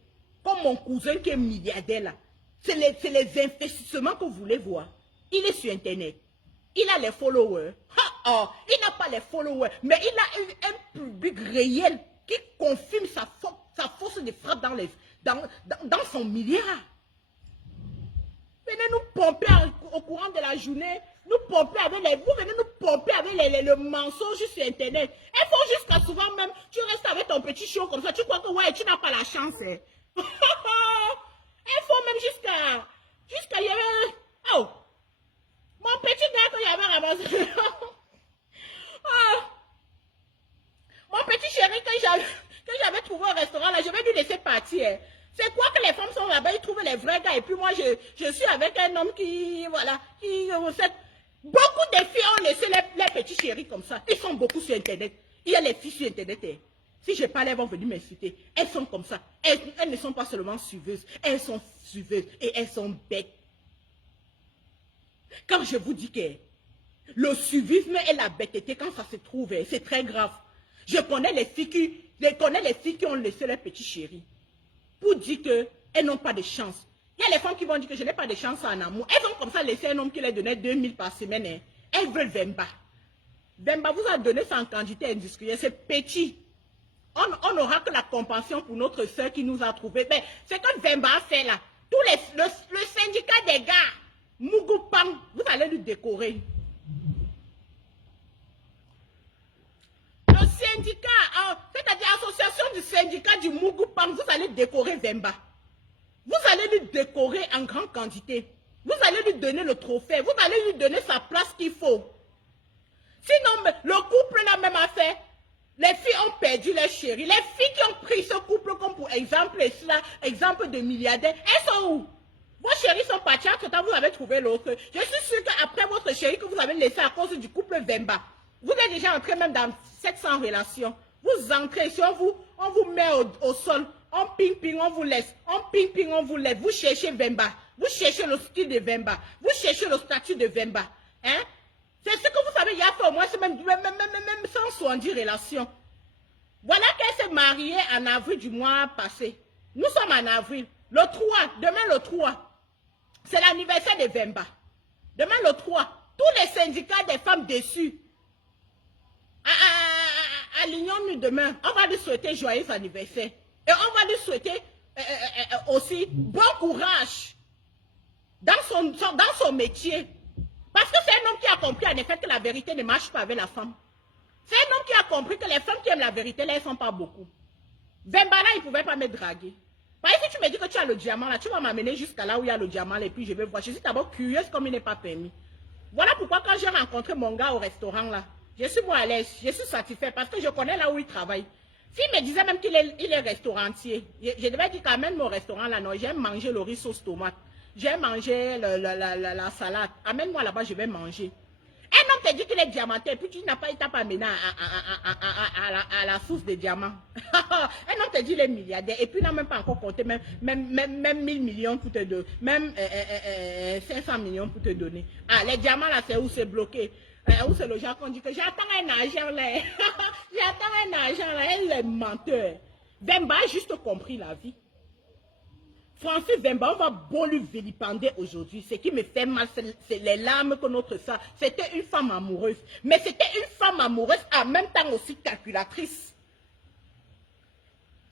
Comme mon cousin qui est milliardaire là. C'est les investissements que vous voulez voir. Il est sur Internet. Il a les followers. Il n'a pas les followers. Mais il a un public réel qui confirme sa force de frappe dans son milliard. Venez nous pomper au courant de la journée. Nous pomper avec vous venez nous pomper avec le mensonge sur Internet. Elles font jusqu'à souvent même, tu restes avec ton petit show comme ça, tu crois que ouais, tu n'as pas la chance. Elles font même jusqu'à il y avait, oh, mon petit gars qu'il y avait ramassé. Oh, mon petit chéri que j'avais trouvé au restaurant là, je vais lui laisser partir. C'est quoi que les femmes sont là-bas, ils trouvent les vrais gars et puis moi je suis avec un homme qui, voilà, qui, beaucoup de filles ont laissé les petits chéris comme ça. Ils sont beaucoup sur Internet. Il y a les filles sur Internet. Si je parle, elles vont venir m'insulter. Elles sont comme ça. Elles ne sont pas seulement suiveuses. Elles sont suiveuses et elles sont bêtes. Quand je vous dis que le suivisme et la bêteté, quand ça se trouve, c'est très grave. Je connais les filles qui ont laissé les petits chéris pour dire qu'elles n'ont pas de chance. Il y a les femmes qui vont dire que je n'ai pas de chance en amour. Elles vont comme ça laisser un homme qui leur donnait 2000 par semaine. Elles veulent Vemba. Vemba vous a donné ça en quantité industrielle. C'est petit. On n'aura que la compassion pour notre soeur qui nous a trouvés. Mais c'est que Vemba a fait là. Le syndicat des gars, Mougoupan, vous allez lui décorer. Le syndicat, c'est-à-dire l'association du syndicat du Mougoupan, vous allez décorer Vemba. Vous allez lui décorer en grande quantité. Vous allez lui donner le trophée. Vous allez lui donner sa place qu'il faut. Sinon, le couple n'a même a fait. Les filles ont perdu leur chéri. Les filles qui ont pris ce couple comme pour exemple, exemple de milliardaires, elles sont où? Vos chéris sont partis entre temps, vous avez trouvé l'autre. Je suis sûre qu'après votre chéri que vous avez laissé à cause du couple Vemba, vous êtes déjà entré même dans 700 relations. Vous entrez, si on vous met au sol, on ping-ping, on vous laisse. On ping-ping, on vous laisse. Vous cherchez Vemba. Vous cherchez le style de Vemba. Vous cherchez le statut de Vemba. Hein? C'est ce que vous savez, il y a fait au moins même 170 relations. Voilà qu'elle s'est mariée en avril du mois passé. Nous sommes en avril. Le 3, demain le 3, c'est l'anniversaire de Vemba. Demain le 3, tous les syndicats des femmes déçues, alignons-nous demain. On va lui souhaiter joyeux anniversaire. Et on va lui souhaiter aussi bon courage dans son métier. Parce que c'est un homme qui a compris en effet que la vérité ne marche pas avec la femme. C'est un homme qui a compris que les femmes qui aiment la vérité, là, elles ne sont pas beaucoup. Vemba là, il ne pouvait pas me draguer. Parce que si tu me dis que tu as le diamant là, tu vas m'amener jusqu'à là où il y a le diamant et puis je vais voir. Je suis d'abord curieuse comme il n'est pas permis. Voilà pourquoi quand j'ai rencontré mon gars au restaurant là, je suis moi à l'aise, je suis satisfait parce que je connais là où il travaille. S'il me disait même qu'il est restaurancier, je devais dire quand même mon restaurant là, non, j'aime manger le riz sauce tomate, j'aime manger la salade. Amène-moi là-bas, je vais manger. Un homme te dit qu'il est diamanté, et puis tu n'as pas été amené à la source des diamants. Un homme te dit qu'il est milliardaire, et puis il n'a même pas encore compté même 1000 millions pour te donner, même 500 millions pour te donner. Ah, les diamants là, c'est où c'est bloqué. Où c'est le genre qu'on dit que j'attends un argent là. J'attends un argent là, elle est menteur. Vemba a juste compris la vie. Francis Vemba, on va beau lui vilipender aujourd'hui. Ce qui me fait mal, c'est les larmes que notre sœur. C'était une femme amoureuse. Mais c'était une femme amoureuse en même temps aussi calculatrice.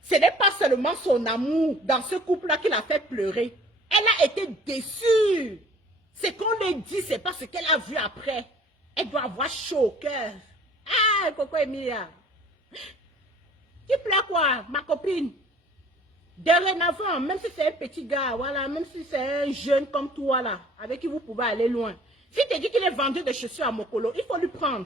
Ce n'est pas seulement son amour dans ce couple-là qui l'a fait pleurer. Elle a été déçue. Ce qu'on lui dit, c'est pas ce qu'elle a vu après. Elle doit avoir chaud au cœur. Ah, Coco Emilia. Tu pleures quoi, ma copine? Dorénavant, même si c'est un petit gars, voilà, même si c'est un jeune comme toi, là, avec qui vous pouvez aller loin. Si tu dis qu'il est vendeur de chaussures à Mokolo, il faut lui prendre.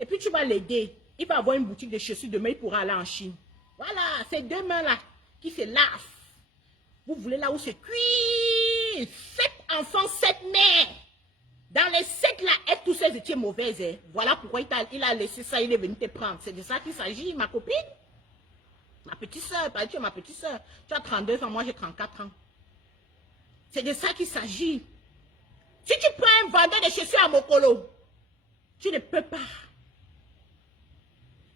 Et puis tu vas l'aider. Il va avoir une boutique de chaussures, demain il pourra aller en Chine. Voilà, ces deux mains-là qui se lavent. Vous voulez là où c'est cuit. 7 enfants, 7 mères. Dans les 7 là, elles tous elles étaient mauvaises. Hein. Voilà pourquoi il a laissé ça, il est venu te prendre. C'est de ça qu'il s'agit, ma copine. Ma petite soeur, tu es ma petite soeur. Tu as 32 ans, moi j'ai 34 ans. C'est de ça qu'il s'agit. Si tu prends un vendeur de chaussures à Mokolo, tu ne peux pas.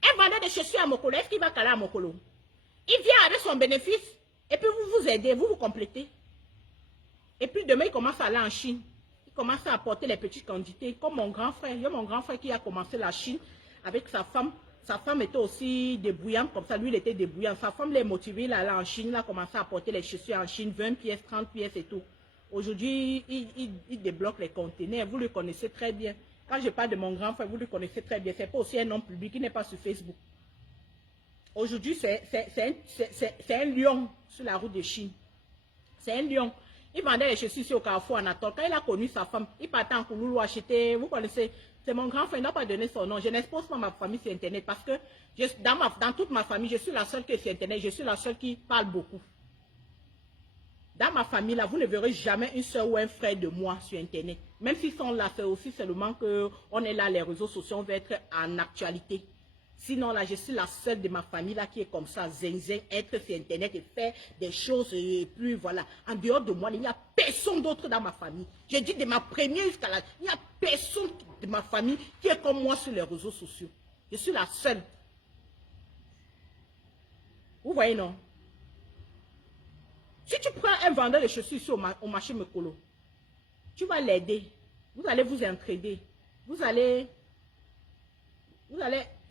Un vendeur de chaussures à Mokolo, est-ce qu'il va caler à Mokolo? Il vient avec son bénéfice, et puis vous vous aidez, vous vous complétez. Et puis demain, il commence à aller en Chine. Il commence à apporter les petites quantités, comme mon grand frère. Il y a mon grand frère qui a commencé la Chine avec sa femme. Sa femme était aussi débrouillante, comme ça, lui, il était débrouillant. Sa femme l'a motivé, il allait en Chine, il a commencé à apporter les chaussures en Chine, 20 pièces, 30 pièces et tout. Aujourd'hui, il débloque les conteneurs, vous le connaissez très bien. Quand je parle de mon grand frère, vous le connaissez très bien. C'est pas aussi un homme public, il n'est pas sur Facebook. Aujourd'hui, c'est un lion sur la route de Chine. C'est un lion. Il vendait les chaussures ici au Carrefour en Anatole. Quand il a connu sa femme, il partait en Kouloulou acheter, vous connaissez. C'est mon grand frère, il n'a pas donné son nom. Je n'expose pas ma famille sur Internet parce que dans toute ma famille, je suis la seule qui est sur Internet. Je suis la seule qui parle beaucoup. Dans ma famille, là, vous ne verrez jamais une soeur ou un frère de moi sur Internet. Même s'ils sont là, c'est aussi seulement qu'on est là, les réseaux sociaux, on veut être en actualité. Sinon, là, je suis la seule de ma famille là qui est comme ça, zinzin, être sur Internet et faire des choses et plus, voilà. En dehors de moi, il n'y a personne d'autre dans ma famille. Je dis de ma première jusqu'à la... Il n'y a personne de ma famille qui est comme moi sur les réseaux sociaux. Je suis la seule. Vous voyez, non? Si tu prends un vendeur de chaussures ici au marché Mekolo, tu vas l'aider. Vous allez vous entraider.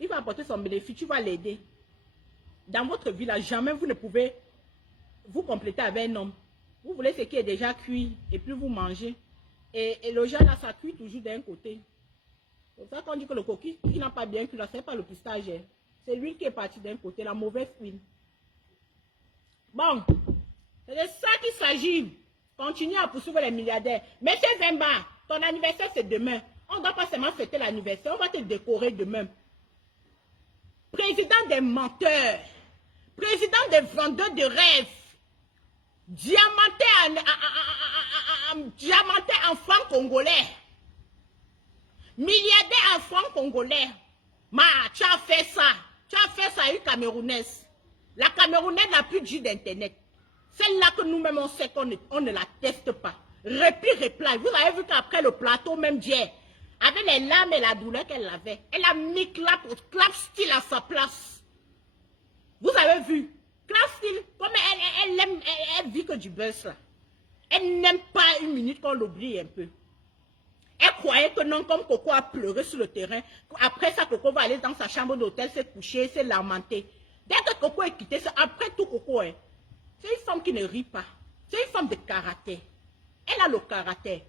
Il va apporter son bénéfice, tu vas l'aider. Dans votre village, jamais vous ne pouvez vous compléter avec un homme. Vous voulez ce qui est déjà cuit et puis vous mangez. Et le genre là, ça cuit toujours d'un côté. C'est pour ça qu'on dit que le coquille qui n'a pas bien cuit, là, c'est pas le pistage. C'est l'huile qui est partie d'un côté, la mauvaise huile. Bon, c'est de ça qu'il s'agit. Continue à poursuivre les milliardaires. Monsieur Vemba, ton anniversaire c'est demain. On ne doit pas seulement fêter l'anniversaire, on va te décorer demain. Président des menteurs, président des vendeurs de rêves, diamanté en francs congolais, milliardaire en francs congolais. Tu as fait ça à une Camerounaise. La Camerounaise n'a plus de jus d'internet. Celle-là que nous-mêmes on sait qu'on ne la teste pas. Reply. Vous avez vu qu'après le plateau même d'hier, avec les larmes et la douleur qu'elle avait, elle a mis clap style à sa place. Vous avez vu? Clap style, comme elle vit que du buzz là. Elle n'aime pas une minute qu'on l'oublie un peu. Elle croyait que non, comme Coco a pleuré sur le terrain. Après ça, Coco va aller dans sa chambre d'hôtel, se coucher, se lamenter. Dès que Coco est quitté, après tout Coco, c'est une femme qui ne rit pas. C'est une femme de caractère. Elle a le caractère.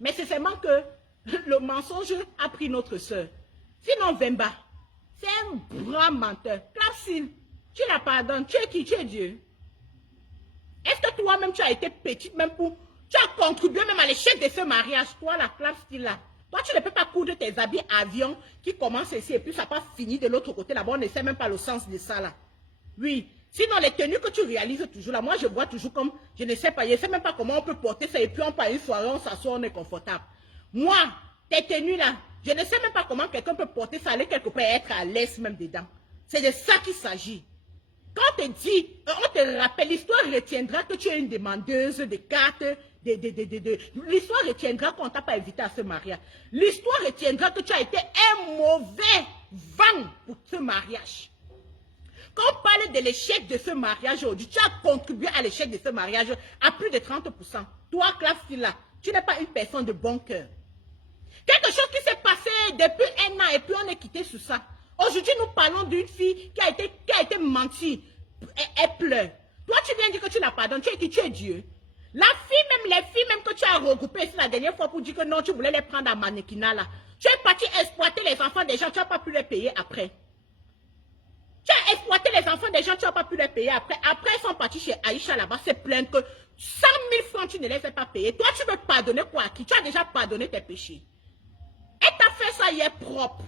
Mais c'est seulement que le mensonge a pris notre soeur. Sinon, Vemba, c'est un grand menteur. Clapsil, tu la pardonnes. Tu es qui? Tu es Dieu. Est-ce que toi-même, tu as été petite, même pour... Tu as contribué même à l'échec de ce mariage, toi, la classe style là. Toi, tu ne peux pas coudre tes habits avion qui commencent ici et puis ça n'a pas fini de l'autre côté là-bas. On ne sait même pas le sens de ça là. Oui. Sinon, les tenues que tu réalises toujours là, moi, je vois toujours comme... Je ne sais pas, je ne sais même pas comment on peut porter ça et puis on part une soirée, on s'assoit, on est confortable. Moi, tes tenues là, je ne sais même pas comment quelqu'un peut porter ça, aller quelque part et être à l'aise même dedans. C'est de ça qu'il s'agit. Quand on te dit, on te rappelle, l'histoire retiendra que tu es une demandeuse de cartes, l'histoire retiendra qu'on ne t'a pas invité à ce mariage. L'histoire retiendra que tu as été un mauvais vent pour ce mariage. Quand on parle de l'échec de ce mariage aujourd'hui, tu as contribué à l'échec de ce mariage à plus de 30%. Toi, classe là, tu n'es pas une personne de bon cœur. Quelque chose qui s'est passé depuis un an et puis on est quitté sur ça. Aujourd'hui, nous parlons d'une fille qui a été mentie. Elle pleure. Toi, tu viens dire que tu la pardonnes. Tu es Dieu. La fille même, les filles même que tu as regroupées la dernière fois pour dire que non, tu voulais les prendre à mannequinat là. Tu es parti exploiter les enfants des gens, tu n'as pas pu les payer après. Tu as exploité les enfants des gens, tu n'as pas pu les payer après. Après, ils sont partis chez Aïcha là-bas, c'est plein que 100 000 francs, tu ne les fais pas payer. Toi, tu veux pardonner quoi à qui? Tu as déjà pardonné tes péchés. Elle t'a fait ça hier propre.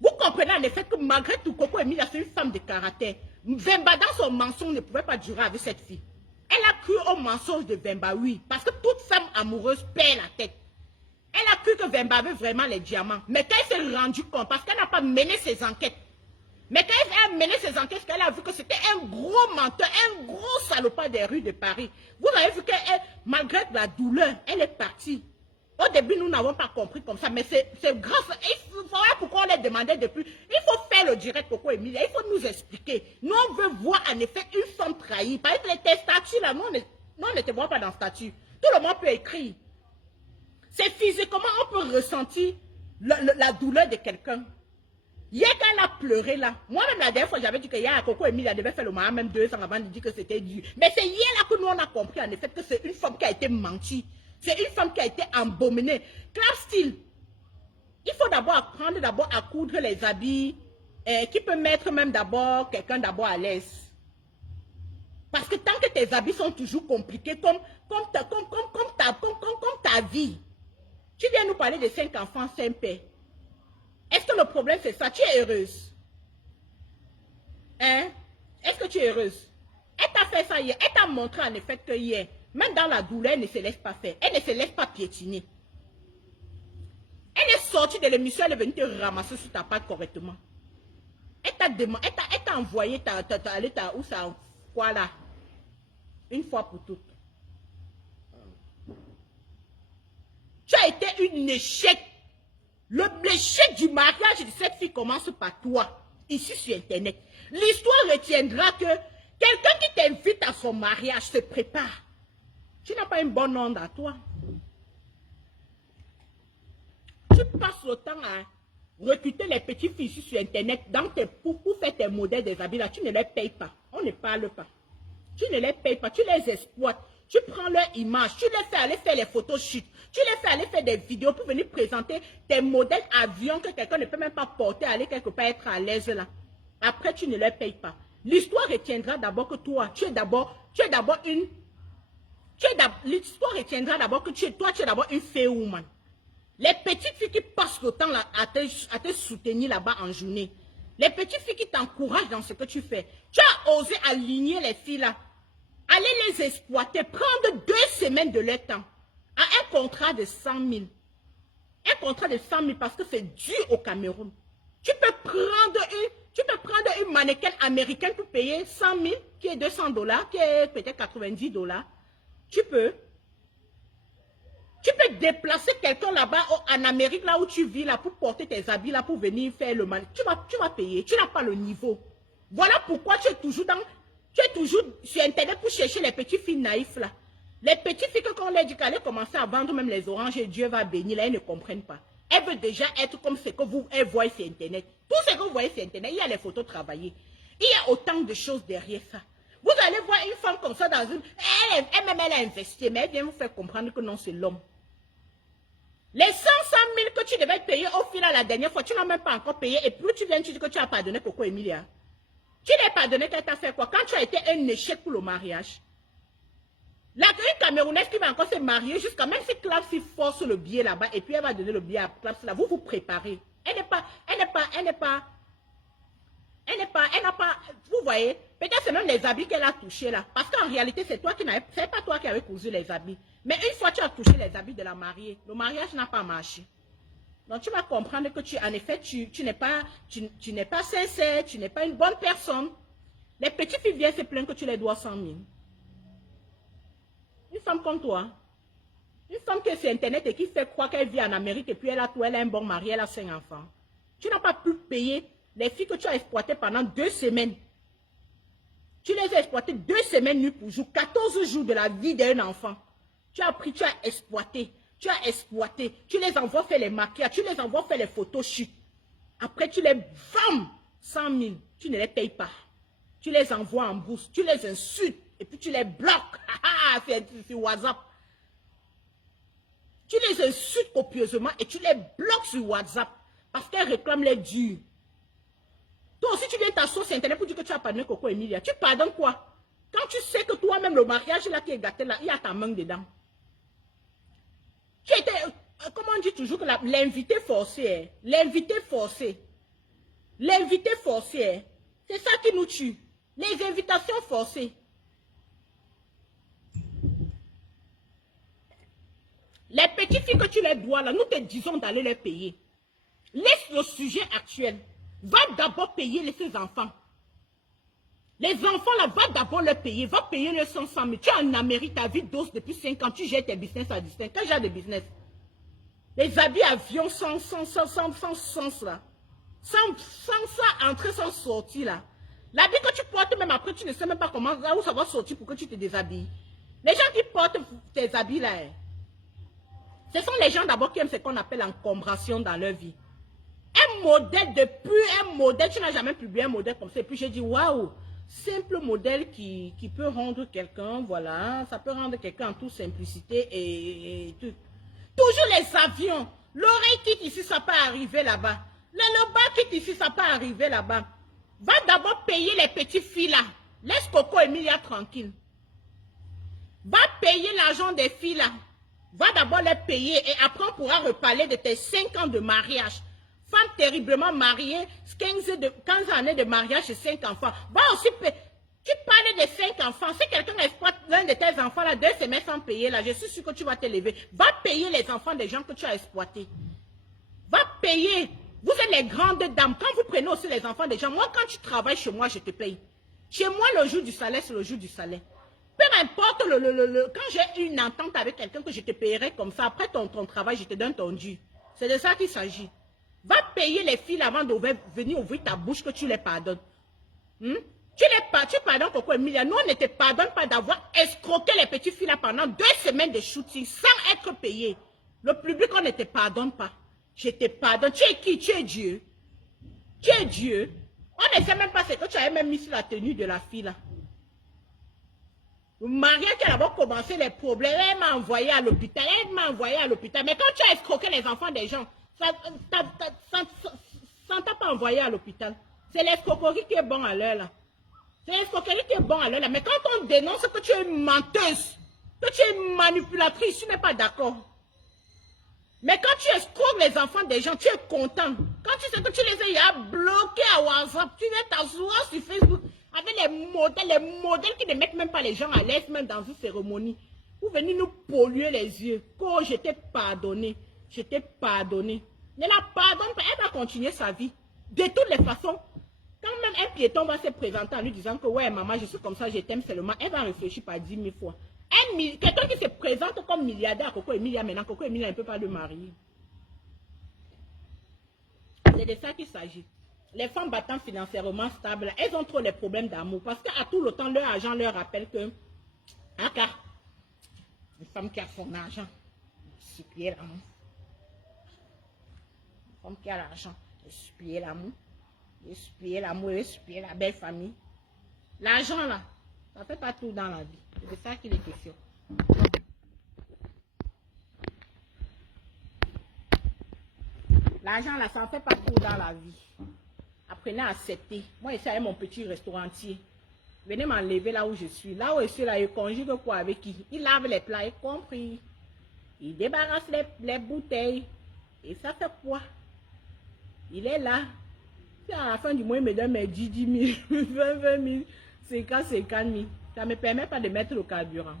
Vous comprenez en effet que malgré tout, Coco Emilia, c'est une femme de caractère. Vemba, dans son mensonge, ne pouvait pas durer avec cette fille. Elle a cru au mensonge de Vemba, oui. Parce que toute femme amoureuse perd la tête. Elle a cru que Vemba avait vraiment les diamants. Mais quand elle s'est rendue compte, parce qu'elle n'a pas mené ses enquêtes. Mais quand elle a mené ses enquêtes, elle a vu que c'était un gros menteur, un gros salopard des rues de Paris. Vous avez vu qu'elle, malgré la douleur, elle est partie. Au début, nous n'avons pas compris comme ça, mais c'est grâce. Il faudrait pourquoi on les demandait depuis. Il faut faire le direct, Coco Emilia. Il faut nous expliquer. Nous, on veut voir en effet une femme trahie. Par exemple, tes statuts là, nous, on ne te voit pas dans le statut. Tout le monde peut écrire. C'est physiquement, on peut ressentir la douleur de quelqu'un. Hier, quand elle a pleuré là, moi-même la dernière fois, j'avais dit que hier, Coco Emilia devait faire le mariage même 2 ans avant de dire que c'était Dieu. Mais c'est hier là que nous, on a compris en effet que c'est une femme qui a été mentie. C'est une femme qui a été embaumée. Clap style. Il faut d'abord apprendre à coudre les habits qui peut mettre même d'abord quelqu'un d'abord à l'aise. Parce que tant que tes habits sont toujours compliqués, comme ta vie, tu viens nous parler de 5 enfants, 5 pères. Est-ce que le problème c'est ça? Tu es heureuse? Hein? Est-ce que tu es heureuse? Elle t'a fait ça hier. Elle t'a montré en effet que hier, même dans la douleur, elle ne se laisse pas faire. Elle ne se laisse pas piétiner. Elle est sortie de l'émission, elle est venue te ramasser sur ta patte correctement. Elle t'a envoyé où ça, quoi là? Une fois pour toutes. Tu as été une échec. L'échec du mariage de cette fille commence par toi, ici sur Internet. L'histoire retiendra que quelqu'un qui t'invite à son mariage se prépare. Tu n'as pas une bonne onde à toi. Tu passes le temps à recruter les petites filles ici sur Internet pour faire tes modèles des habits là. Tu ne les payes pas. On ne parle pas. Tu ne les payes pas. Tu les exploites. Tu prends leur image. Tu les fais aller faire les photos shit. Tu les fais aller faire des vidéos pour venir présenter tes modèles avions que quelqu'un ne peut même pas porter, aller quelque part être à l'aise là. Après, tu ne les payes pas. L'histoire retiendra d'abord que toi, tu es d'abord une... L'histoire retiendra d'abord que tu es d'abord une fair woman. Les petites filles qui passent le temps là, à te soutenir là-bas en journée. Les petites filles qui t'encouragent dans ce que tu fais. Tu as osé aligner les filles là. Aller les exploiter, prendre 2 semaines de leur temps. À un contrat de 100 000. Un contrat de 100 000 parce que c'est dur au Cameroun. Tu peux prendre une mannequin américaine pour payer 100 000, qui est $200, qui est peut-être $90. Tu peux déplacer quelqu'un là-bas en Amérique, là où tu vis, là, pour porter tes habits, là, pour venir faire le mal. Tu vas payer. Tu n'as pas le niveau. Voilà pourquoi tu es toujours sur Internet pour chercher les petites filles naïfs, là. Les petites filles, quand on leur dit qu'elle commencer à vendre même les oranges et Dieu va bénir, là, elles ne comprennent pas. Elles veulent déjà être comme ce que elles voient sur Internet. Tout ce que vous voyez sur Internet, il y a les photos travaillées. Il y a autant de choses derrière ça. Vous allez voir une femme comme ça dans une... Elle-même, elle a investi, mais elle vient vous faire comprendre que non, c'est l'homme. Les 100 000 que tu devais payer au final la dernière fois, tu n'as même pas encore payé. Et plus tu viens, tu dis que tu as pardonné Coco Emilia. Tu l'as pardonné qu'elle t'a fait quoi? Quand tu as été un échec pour le mariage. La Camerounaise qui va encore se marier jusqu'à même si Clapsy force le billet là-bas et puis elle va donner le billet à Clapsy là, vous vous préparez. Elle n'a pas, vous voyez, peut-être c'est même les habits qu'elle a touchés là. Parce qu'en réalité, c'est toi qui n'avais, c'est pas toi qui avais cousu les habits. Mais une fois que tu as touché les habits de la mariée, le mariage n'a pas marché. Donc tu vas comprendre que en effet, tu n'es pas sincère, tu n'es pas une bonne personne. Les petites filles viennent se plaindre que tu les dois 100 000. Une femme comme toi, une femme qui est sur Internet et qui fait croire qu'elle vit en Amérique et puis elle a un bon mari, elle a 5 enfants. Tu n'as pas pu payer les filles que tu as exploitées pendant 2 semaines. Tu les as exploitées 2 semaines nuit pour jour, 14 jours de la vie d'un enfant. Tu as pris, tu as exploité, tu les envoies faire les maquillages, tu les envoies faire les photos chutes. Après, tu les vends 100 000, tu ne les payes pas. Tu les envoies en bourse, tu les insultes et puis tu les bloques. C'est WhatsApp. Tu les insultes copieusement et tu les bloques sur WhatsApp parce qu'elles réclament les durs. Toi aussi, tu viens t'asseoir sur Internet pour dire que tu as pardonné Coco Emilia. Tu pardonnes quoi? Quand tu sais que toi-même, le mariage là qui est gâté là, il y a ta main dedans. Tu étais, comment on dit toujours que l'invité forcé, l'invité forcé, c'est ça qui nous tue. Les invitations forcées. Les petites filles que tu les dois là, nous te disons d'aller les payer. Laisse le sujet actuel. Va d'abord payer ces enfants. Les enfants là, va d'abord les payer. Va payer les 100 000. Tu es en Amérique, ta vie d'os depuis 5 ans. Tu gères tes business à distance. Quand j'ai des business, les habits avions sans sens là. Sans ça entrer, sans sortir là. L'habit que tu portes même après, tu ne sais même pas comment, où ça va sortir pour que tu te déshabilles. Les gens qui portent tes habits là, ce sont les gens d'abord qui aiment ce qu'on appelle l'encombration dans leur vie. Un modèle tu n'as jamais publié un modèle comme ça. Et puis j'ai dit, waouh, simple modèle qui peut rendre quelqu'un, voilà, ça peut rendre quelqu'un en toute simplicité et tout. Toujours les avions. L'oreille quitte ici, ça peut arriver là-bas. Le bas quitte ici, ça peut arriver là-bas. Va d'abord payer les petites filles là. Laisse Coco Emilia tranquille. Va payer l'argent des filles là. Va d'abord les payer et après on pourra reparler de tes 5 ans de mariage. Femme terriblement mariée, 15 années de mariage et 5 enfants. Va aussi payer. Tu parles de 5 enfants. Si quelqu'un exploite l'un de tes enfants là, 2 semaines sans payer là, je suis sûr que tu vas te lever. Va payer les enfants des gens que tu as exploités. Va payer. Vous êtes les grandes dames. Quand vous prenez aussi les enfants des gens, moi quand tu travailles chez moi, je te paye. Chez moi, le jour du salaire, c'est le jour du salaire. Peu importe, quand j'ai une entente avec quelqu'un que je te payerai comme ça, après ton travail, je te donne ton dû. C'est de ça qu'il s'agit. Va payer les filles avant de venir ouvrir ta bouche que tu les pardonnes. Tu pardonnes Coco Emilia. Nous, on ne te pardonne pas d'avoir escroqué les petites filles là pendant 2 semaines de shooting sans être payé. Le public, on ne te pardonne pas. Je te pardonne. Tu es qui? Tu es Dieu. Tu es Dieu. On ne sait même pas ce que tu avais même mis sur la tenue de la fille là. Le mariage qui a d'abord commencé les problèmes, elle m'a envoyé à l'hôpital. Mais quand tu as escroqué les enfants des gens, ça ne t'a pas envoyé à l'hôpital. C'est l'escroquerie qui est bon à l'heure là. C'est l'escroquerie qui est bon à l'heure là. Mais quand on dénonce que tu es une menteuse, que tu es une manipulatrice, tu n'es pas d'accord. Mais quand tu escroques les enfants des gens, tu es content. Quand tu sais que tu les as bloqués à WhatsApp, tu viens t'asseoir sur Facebook avec les modèles qui ne mettent même pas les gens à l'aise, même dans une cérémonie. Vous venez nous polluer les yeux. Oh, je t'ai pardonné. Je t'ai pardonné. Ne la pardonne pas, elle va continuer sa vie. De toutes les façons, quand même un piéton va se présenter en lui disant que ouais, maman, je suis comme ça, je t'aime seulement, elle va réfléchir par 10 000 fois. Quelqu'un qui se présente comme milliardaire à Coco Emilia, maintenant Coco Emilia ne peut pas le marier. C'est de ça qu'il s'agit. Les femmes battant financièrement stables, elles ont trop les problèmes d'amour parce qu'à tout le temps, leur agent leur rappelle que une femme qui a son argent, supplier l'amour. Une femme qui a l'argent, supplier l'amour, supplier l'amour, supplier la belle famille. L'argent là, ça ne fait pas tout dans la vie. C'est de ça qu'il est question. L'argent là, ça ne fait pas tout dans la vie. Apprenez à accepter. Moi, ici, avec mon petit restaurancier. Venez m'enlever là où je suis. Là où je suis, là, il conjugue quoi avec qui? Il lave les plats, y compris. Il débarrasse les bouteilles. Et ça fait quoi? Il est là. Si à la fin du mois, il me donne mes 10 000, 20 000, 50 000. Ça ne me permet pas de mettre le carburant.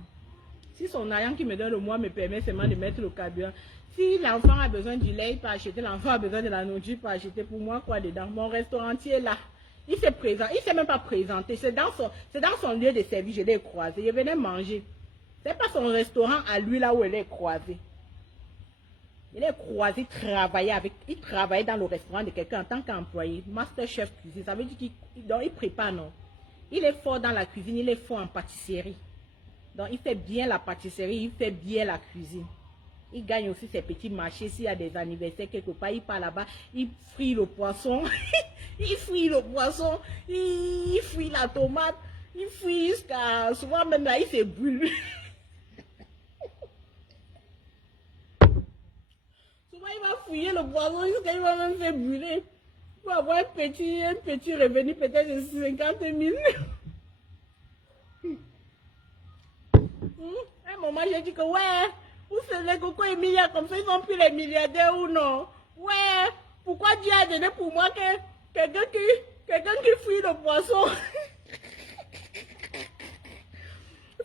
Si son agent qui me donne le mois me permet seulement de mettre le carburant. Si l'enfant a besoin du lait, il peut acheter. L'enfant a besoin de la nourriture, il peut acheter. Pour moi, quoi dedans? Mon restaurancier est là. Il s'est présent. Il ne s'est même pas présenté. C'est dans son lieu de service. Je l'ai croisé. Je venais manger. Ce n'est pas son restaurant à lui là où elle est croisée. Il est croisé, il travaillait dans le restaurant de quelqu'un en tant qu'employé, master chef cuisine. Ça veut dire qu'il prépare, non? Il est fort dans la cuisine, il est fort en pâtisserie. Donc, il fait bien la pâtisserie, il fait bien la cuisine. Il gagne aussi ses petits marchés s'il y a des anniversaires quelque part. Il part là-bas, il frit le poisson, il frit le poisson, il frit la tomate, il frit jusqu'à... Souvent même là, il se brûle. Il va fouiller le poisson jusqu'à il va même se brûler. Il va avoir un petit revenu peut-être de 50 000. À un moment, j'ai dit que ouais, vous savez les cocos et milliards comme ça, ils sont plus les milliardaires ou non? Ouais, pourquoi Dieu a donné pour moi que quelqu'un qui fouille le poisson?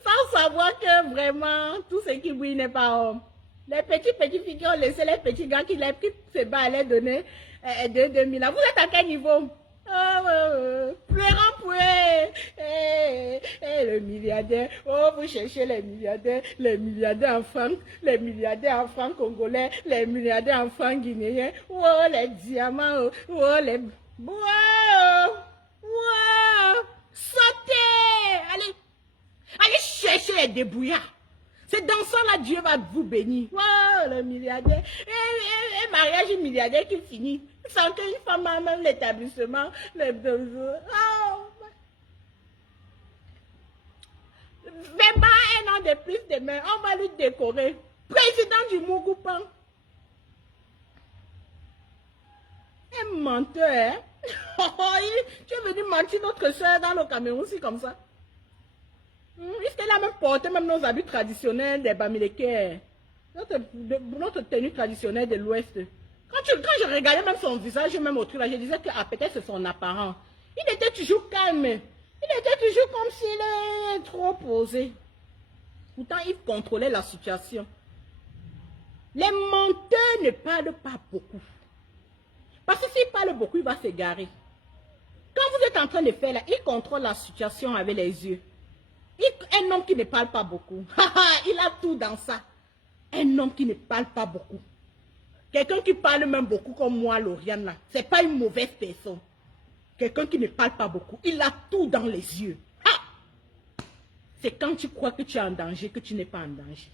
Sans savoir que vraiment, tout ce qui brille n'est pas homme. Les petits filles qui ont laissé les petits gars qui se battent à les donner 2 000. Vous êtes à quel niveau? Pleurant pour le milliardaire. Oh, vous cherchez les milliardaires en francs congolais, les milliardaires en francs guinéens. Oh, les diamants, oh, les... Wow! Wow! Sautez! Allez chercher les débrouillards. C'est dans ça là Dieu va vous bénir. Wow, le milliardaire. Et mariage milliardaire qui finit. Sans qu'une femme a même l'établissement. Oh. Mais un an de plus demain, on va lui décorer. Président du Mougoupan. Un menteur. Hein? Tu es venu mentir notre soeur dans le Cameroun aussi comme ça. Il a même porté même nos habits traditionnels des Bamileke. Notre tenue traditionnelle de l'Ouest. Quand je regardais même son visage, même au truc là, je disais que peut-être c'est son apparent. Il était toujours calme. Il était toujours comme s'il est trop posé. Pourtant, il contrôlait la situation. Les menteurs ne parlent pas beaucoup. Parce que s'il parle beaucoup, il va s'égarer. Quand vous êtes en train de faire là, il contrôle la situation avec les yeux. Un homme qui ne parle pas beaucoup. Il a tout dans ça. Un homme qui ne parle pas beaucoup. Quelqu'un qui parle même beaucoup comme moi, Lauriane, là. Ce n'est pas une mauvaise personne. Quelqu'un qui ne parle pas beaucoup. Il a tout dans les yeux. C'est quand tu crois que tu es en danger que tu n'es pas en danger.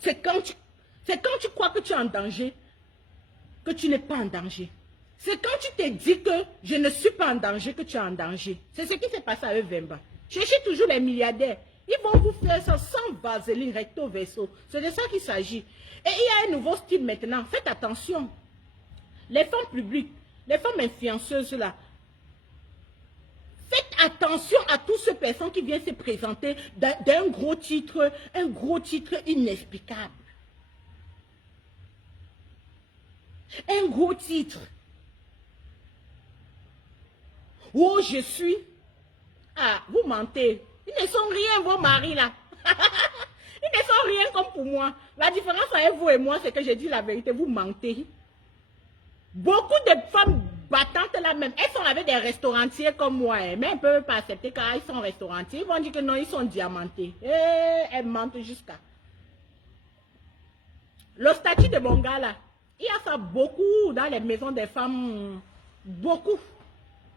C'est quand tu crois que tu es en danger que tu n'es pas en danger. C'est quand tu te dis que je ne suis pas en danger que tu es en danger. C'est ce qui s'est passé avec Vemba. Cherchez toujours les milliardaires. Ils vont vous faire ça sans vaseline, recto verso. C'est de ça qu'il s'agit. Et il y a un nouveau style maintenant. Faites attention. Les femmes publiques, les femmes influenceuses là. Faites attention à toutes ces personnes qui viennent se présenter d'un gros titre inexplicable. Un gros titre. Oh, je suis... Ah, vous mentez. Ils ne sont rien, vos maris, là. Ils ne sont rien comme pour moi. La différence avec vous et moi, c'est que j'ai dit la vérité. Vous mentez. Beaucoup de femmes battantes, là même, elles sont avec des restaurantiers comme moi. Mais elles ne peuvent pas accepter car ils sont restaurantiers. Ils vont dire que non, ils sont diamantés. Et elles mentent jusqu'à... Le statut de mon gars, là, il y a ça beaucoup dans les maisons des femmes. Beaucoup.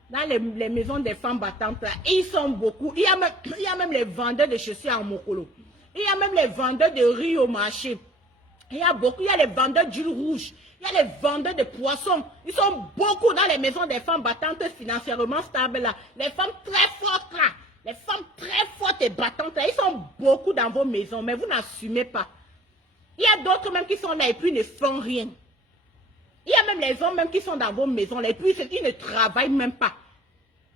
Dans les maisons des femmes battantes, là, ils sont beaucoup. Il y a même les vendeurs de chaussures en Mokolo. Il y a même les vendeurs de riz au marché. Il y a beaucoup. Il y a les vendeurs d'huile rouge. Il y a les vendeurs de poissons. Ils sont beaucoup dans les maisons des femmes battantes financièrement stables. Là. Les femmes très fortes là. Les femmes très fortes et battantes là. Ils sont beaucoup dans vos maisons. Mais vous n'assumez pas. Il y a d'autres même qui sont là et puis ils ne font rien. Il y a même les hommes même qui sont dans vos maisons, et puis ils ne travaillent même pas.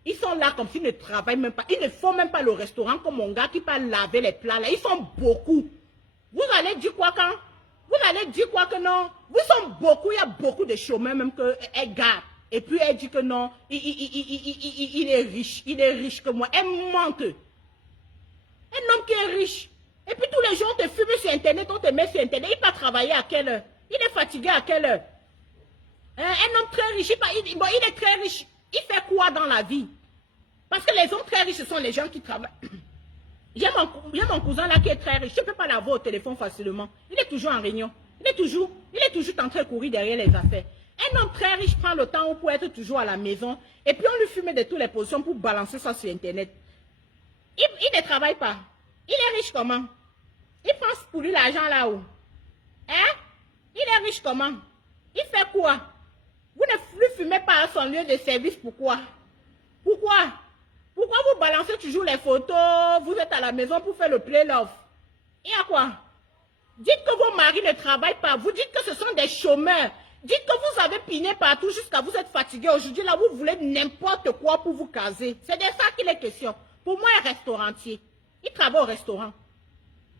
Ils sont là comme s'ils ne travaillent même pas. Ils ne font même pas le restaurant comme mon gars qui peut laver les plats là. Ils sont beaucoup. Vous allez dire quoi quand? Vous allez dire quoi que non? Vous sont beaucoup, il y a beaucoup de chômeurs même qu'elle garde. Et puis elle dit que non, il est riche que moi. Elle mente. Un homme qui est riche. Et puis tous les jours, on te fume sur Internet, on te met sur Internet. Il va travailler à quelle heure? Il est fatigué à quelle heure? Un homme très riche, il est très riche. Il fait quoi dans la vie? Parce que les hommes très riches, ce sont les gens qui travaillent. J'ai mon cousin là qui est très riche. Je ne peux pas l'avoir au téléphone facilement. Il est toujours en réunion. Il est toujours en train de courir derrière les affaires. Un homme très riche prend le temps pour être toujours à la maison. Et puis on lui fume de toutes les positions pour balancer ça sur Internet. Il ne travaille pas. Il est riche comment? Il pense pour lui l'argent là-haut. Hein? Il est riche comment? Il fait quoi? Vous ne lui fumez pas à son lieu de service, pourquoi? Pourquoi? Pourquoi vous balancez toujours les photos? Vous êtes à la maison pour faire le play love. Il y a quoi? Dites que vos maris ne travaillent pas. Vous dites que ce sont des chômeurs. Dites que vous avez piné partout jusqu'à vous êtes fatigué. Aujourd'hui, là, vous voulez n'importe quoi pour vous caser. C'est de ça qu'il est question. Pour moi, un restaurancier. Il travaille au restaurant.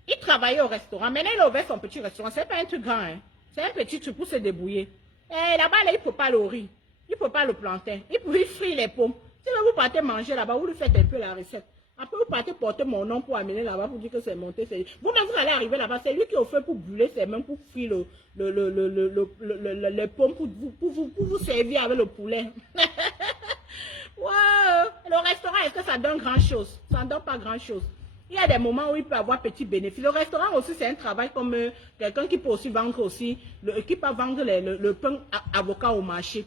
Il travaillait au restaurant. Maintenant, il a ouvert son petit restaurant. Ce n'est pas un truc grand. Hein. C'est un petit truc pour se débrouiller. Et là-bas, là, il ne faut pas le riz. Il ne faut pas le plantain. Il faut frire les pommes. Si vous partez manger là-bas, vous lui faites un peu la recette. Après, vous partez porter mon nom pour amener là-bas pour dire que c'est monté. Vous-même, vous allez arriver là-bas. C'est lui qui a fait pour brûler ses mains, pour frire les pommes, pour vous servir avec le poulet. Wow. Le restaurant, est-ce que ça donne grand-chose? Ça ne donne pas grand-chose. Il y a des moments où il peut avoir petit bénéfice. Le restaurant aussi, c'est un travail comme quelqu'un qui peut aussi vendre aussi, qui peut vendre le pain avocat au marché.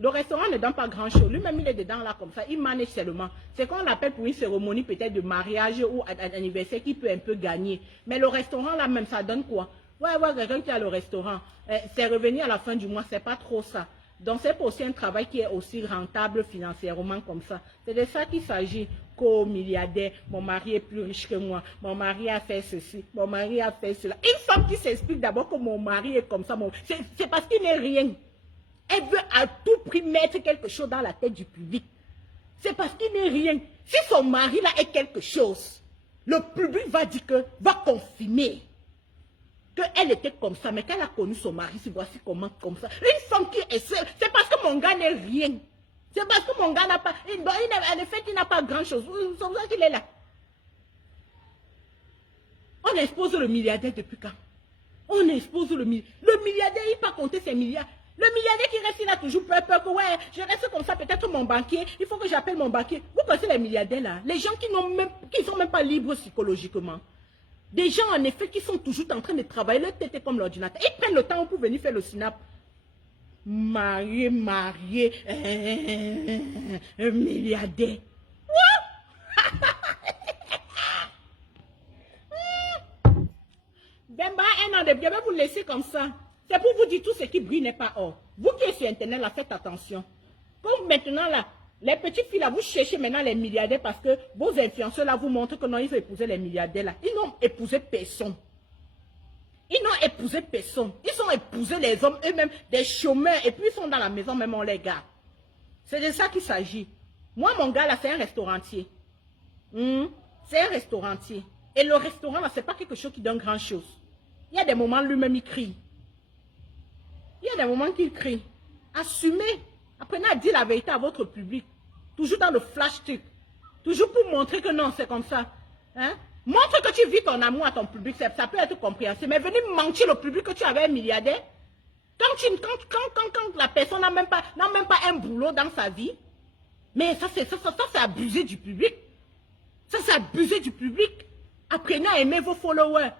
Le restaurant ne donne pas grand-chose. Lui-même, il est dedans là comme ça. Il manage seulement. C'est qu'on appelle pour une cérémonie peut-être de mariage ou d'anniversaire qui peut un peu gagner. Mais le restaurant là même, ça donne quoi? Ouais, quelqu'un qui a le restaurant. C'est revenir à la fin du mois, c'est pas trop ça. Donc c'est aussi un travail qui est aussi rentable financièrement comme ça. C'est de ça qu'il s'agit. Co-milliardaire, mon mari est plus riche que moi. Mon mari a fait ceci. Mon mari a fait cela. Une femme qui s'explique d'abord que mon mari est comme ça. C'est parce qu'il n'est rien. Elle veut à tout prix mettre quelque chose dans la tête du public. C'est parce qu'il n'est rien. Si son mari là est quelque chose, le public va dire que, va confirmer qu'elle était comme ça, mais qu'elle a connu son mari, si voici comment, comme ça. Une femme qui est seule, c'est parce que mon gars n'est rien. C'est parce que mon gars n'a pas, en effet, il n'a pas grand chose. C'est pour ça qu'il est là. On expose le milliardaire depuis quand? On expose le milliardaire. Le milliardaire, il peut compter ses milliards. Le milliardaire qui reste, il a toujours peur que, ouais, je reste comme ça, peut-être mon banquier, il faut que j'appelle mon banquier. Vous connaissez les milliardaires là? Les gens qui ne sont même pas libres psychologiquement. Des gens, en effet, qui sont toujours en train de travailler, leur tête est comme l'ordinateur. Ils prennent le temps pour venir faire le synap. Marié, un milliardaire. Bemba, un an de bien, vous laissez comme ça. C'est pour vous dire tout ce qui brille n'est pas or. Vous qui êtes sur Internet, là, faites attention. Comme maintenant, là, les petites filles, là, vous cherchez maintenant les milliardaires parce que vos influenceurs, là, vous montrent que non, ils ont épousé les milliardaires, là. Ils n'ont épousé personne. Ils n'ont épousé personne. Ils ont épousé les hommes eux-mêmes, des chômeurs, et puis ils sont dans la maison, même on les garde. C'est de ça qu'il s'agit. Moi, mon gars, là, c'est un restaurancier. C'est un restaurancier. Et le restaurant, là, c'est pas quelque chose qui donne grand-chose. Il y a des moments, lui-même, il crie. Il y a des moments qu'il crie. Assumez. Apprenez à dire la vérité à votre public. Toujours dans le flash truc. Toujours pour montrer que non, c'est comme ça. Hein? Montre que tu vis ton amour à ton public. Ça peut être compréhensible. Mais venir mentir au public que tu avais un milliardaire. Quand la personne n'a même pas un boulot dans sa vie. Mais ça c'est abuser du public. Ça, c'est abuser du public. Apprenez à aimer vos followers.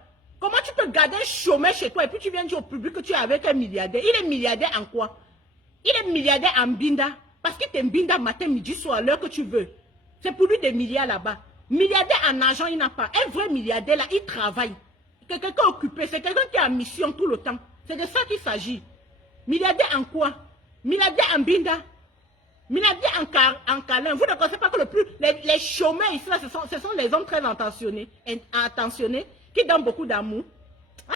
Comment tu peux garder un chômeur chez toi et puis tu viens dire au public que tu es avec un milliardaire? Il est milliardaire en quoi? Il est milliardaire en binda. Parce qu'il t'est binda matin, midi, soir, à l'heure que tu veux. C'est pour lui des milliards là-bas. Milliardaire en argent, il n'a pas. Un vrai milliardaire là, il travaille. C'est quelqu'un occupé, c'est quelqu'un qui est en mission tout le temps. C'est de ça qu'il s'agit. Milliardaire en quoi? Milliardaire en binda. Milliardaire en câlin. Vous ne connaissez pas que les chômeurs ici, là, ce sont les hommes très attentionnés, qui donnent beaucoup d'amour.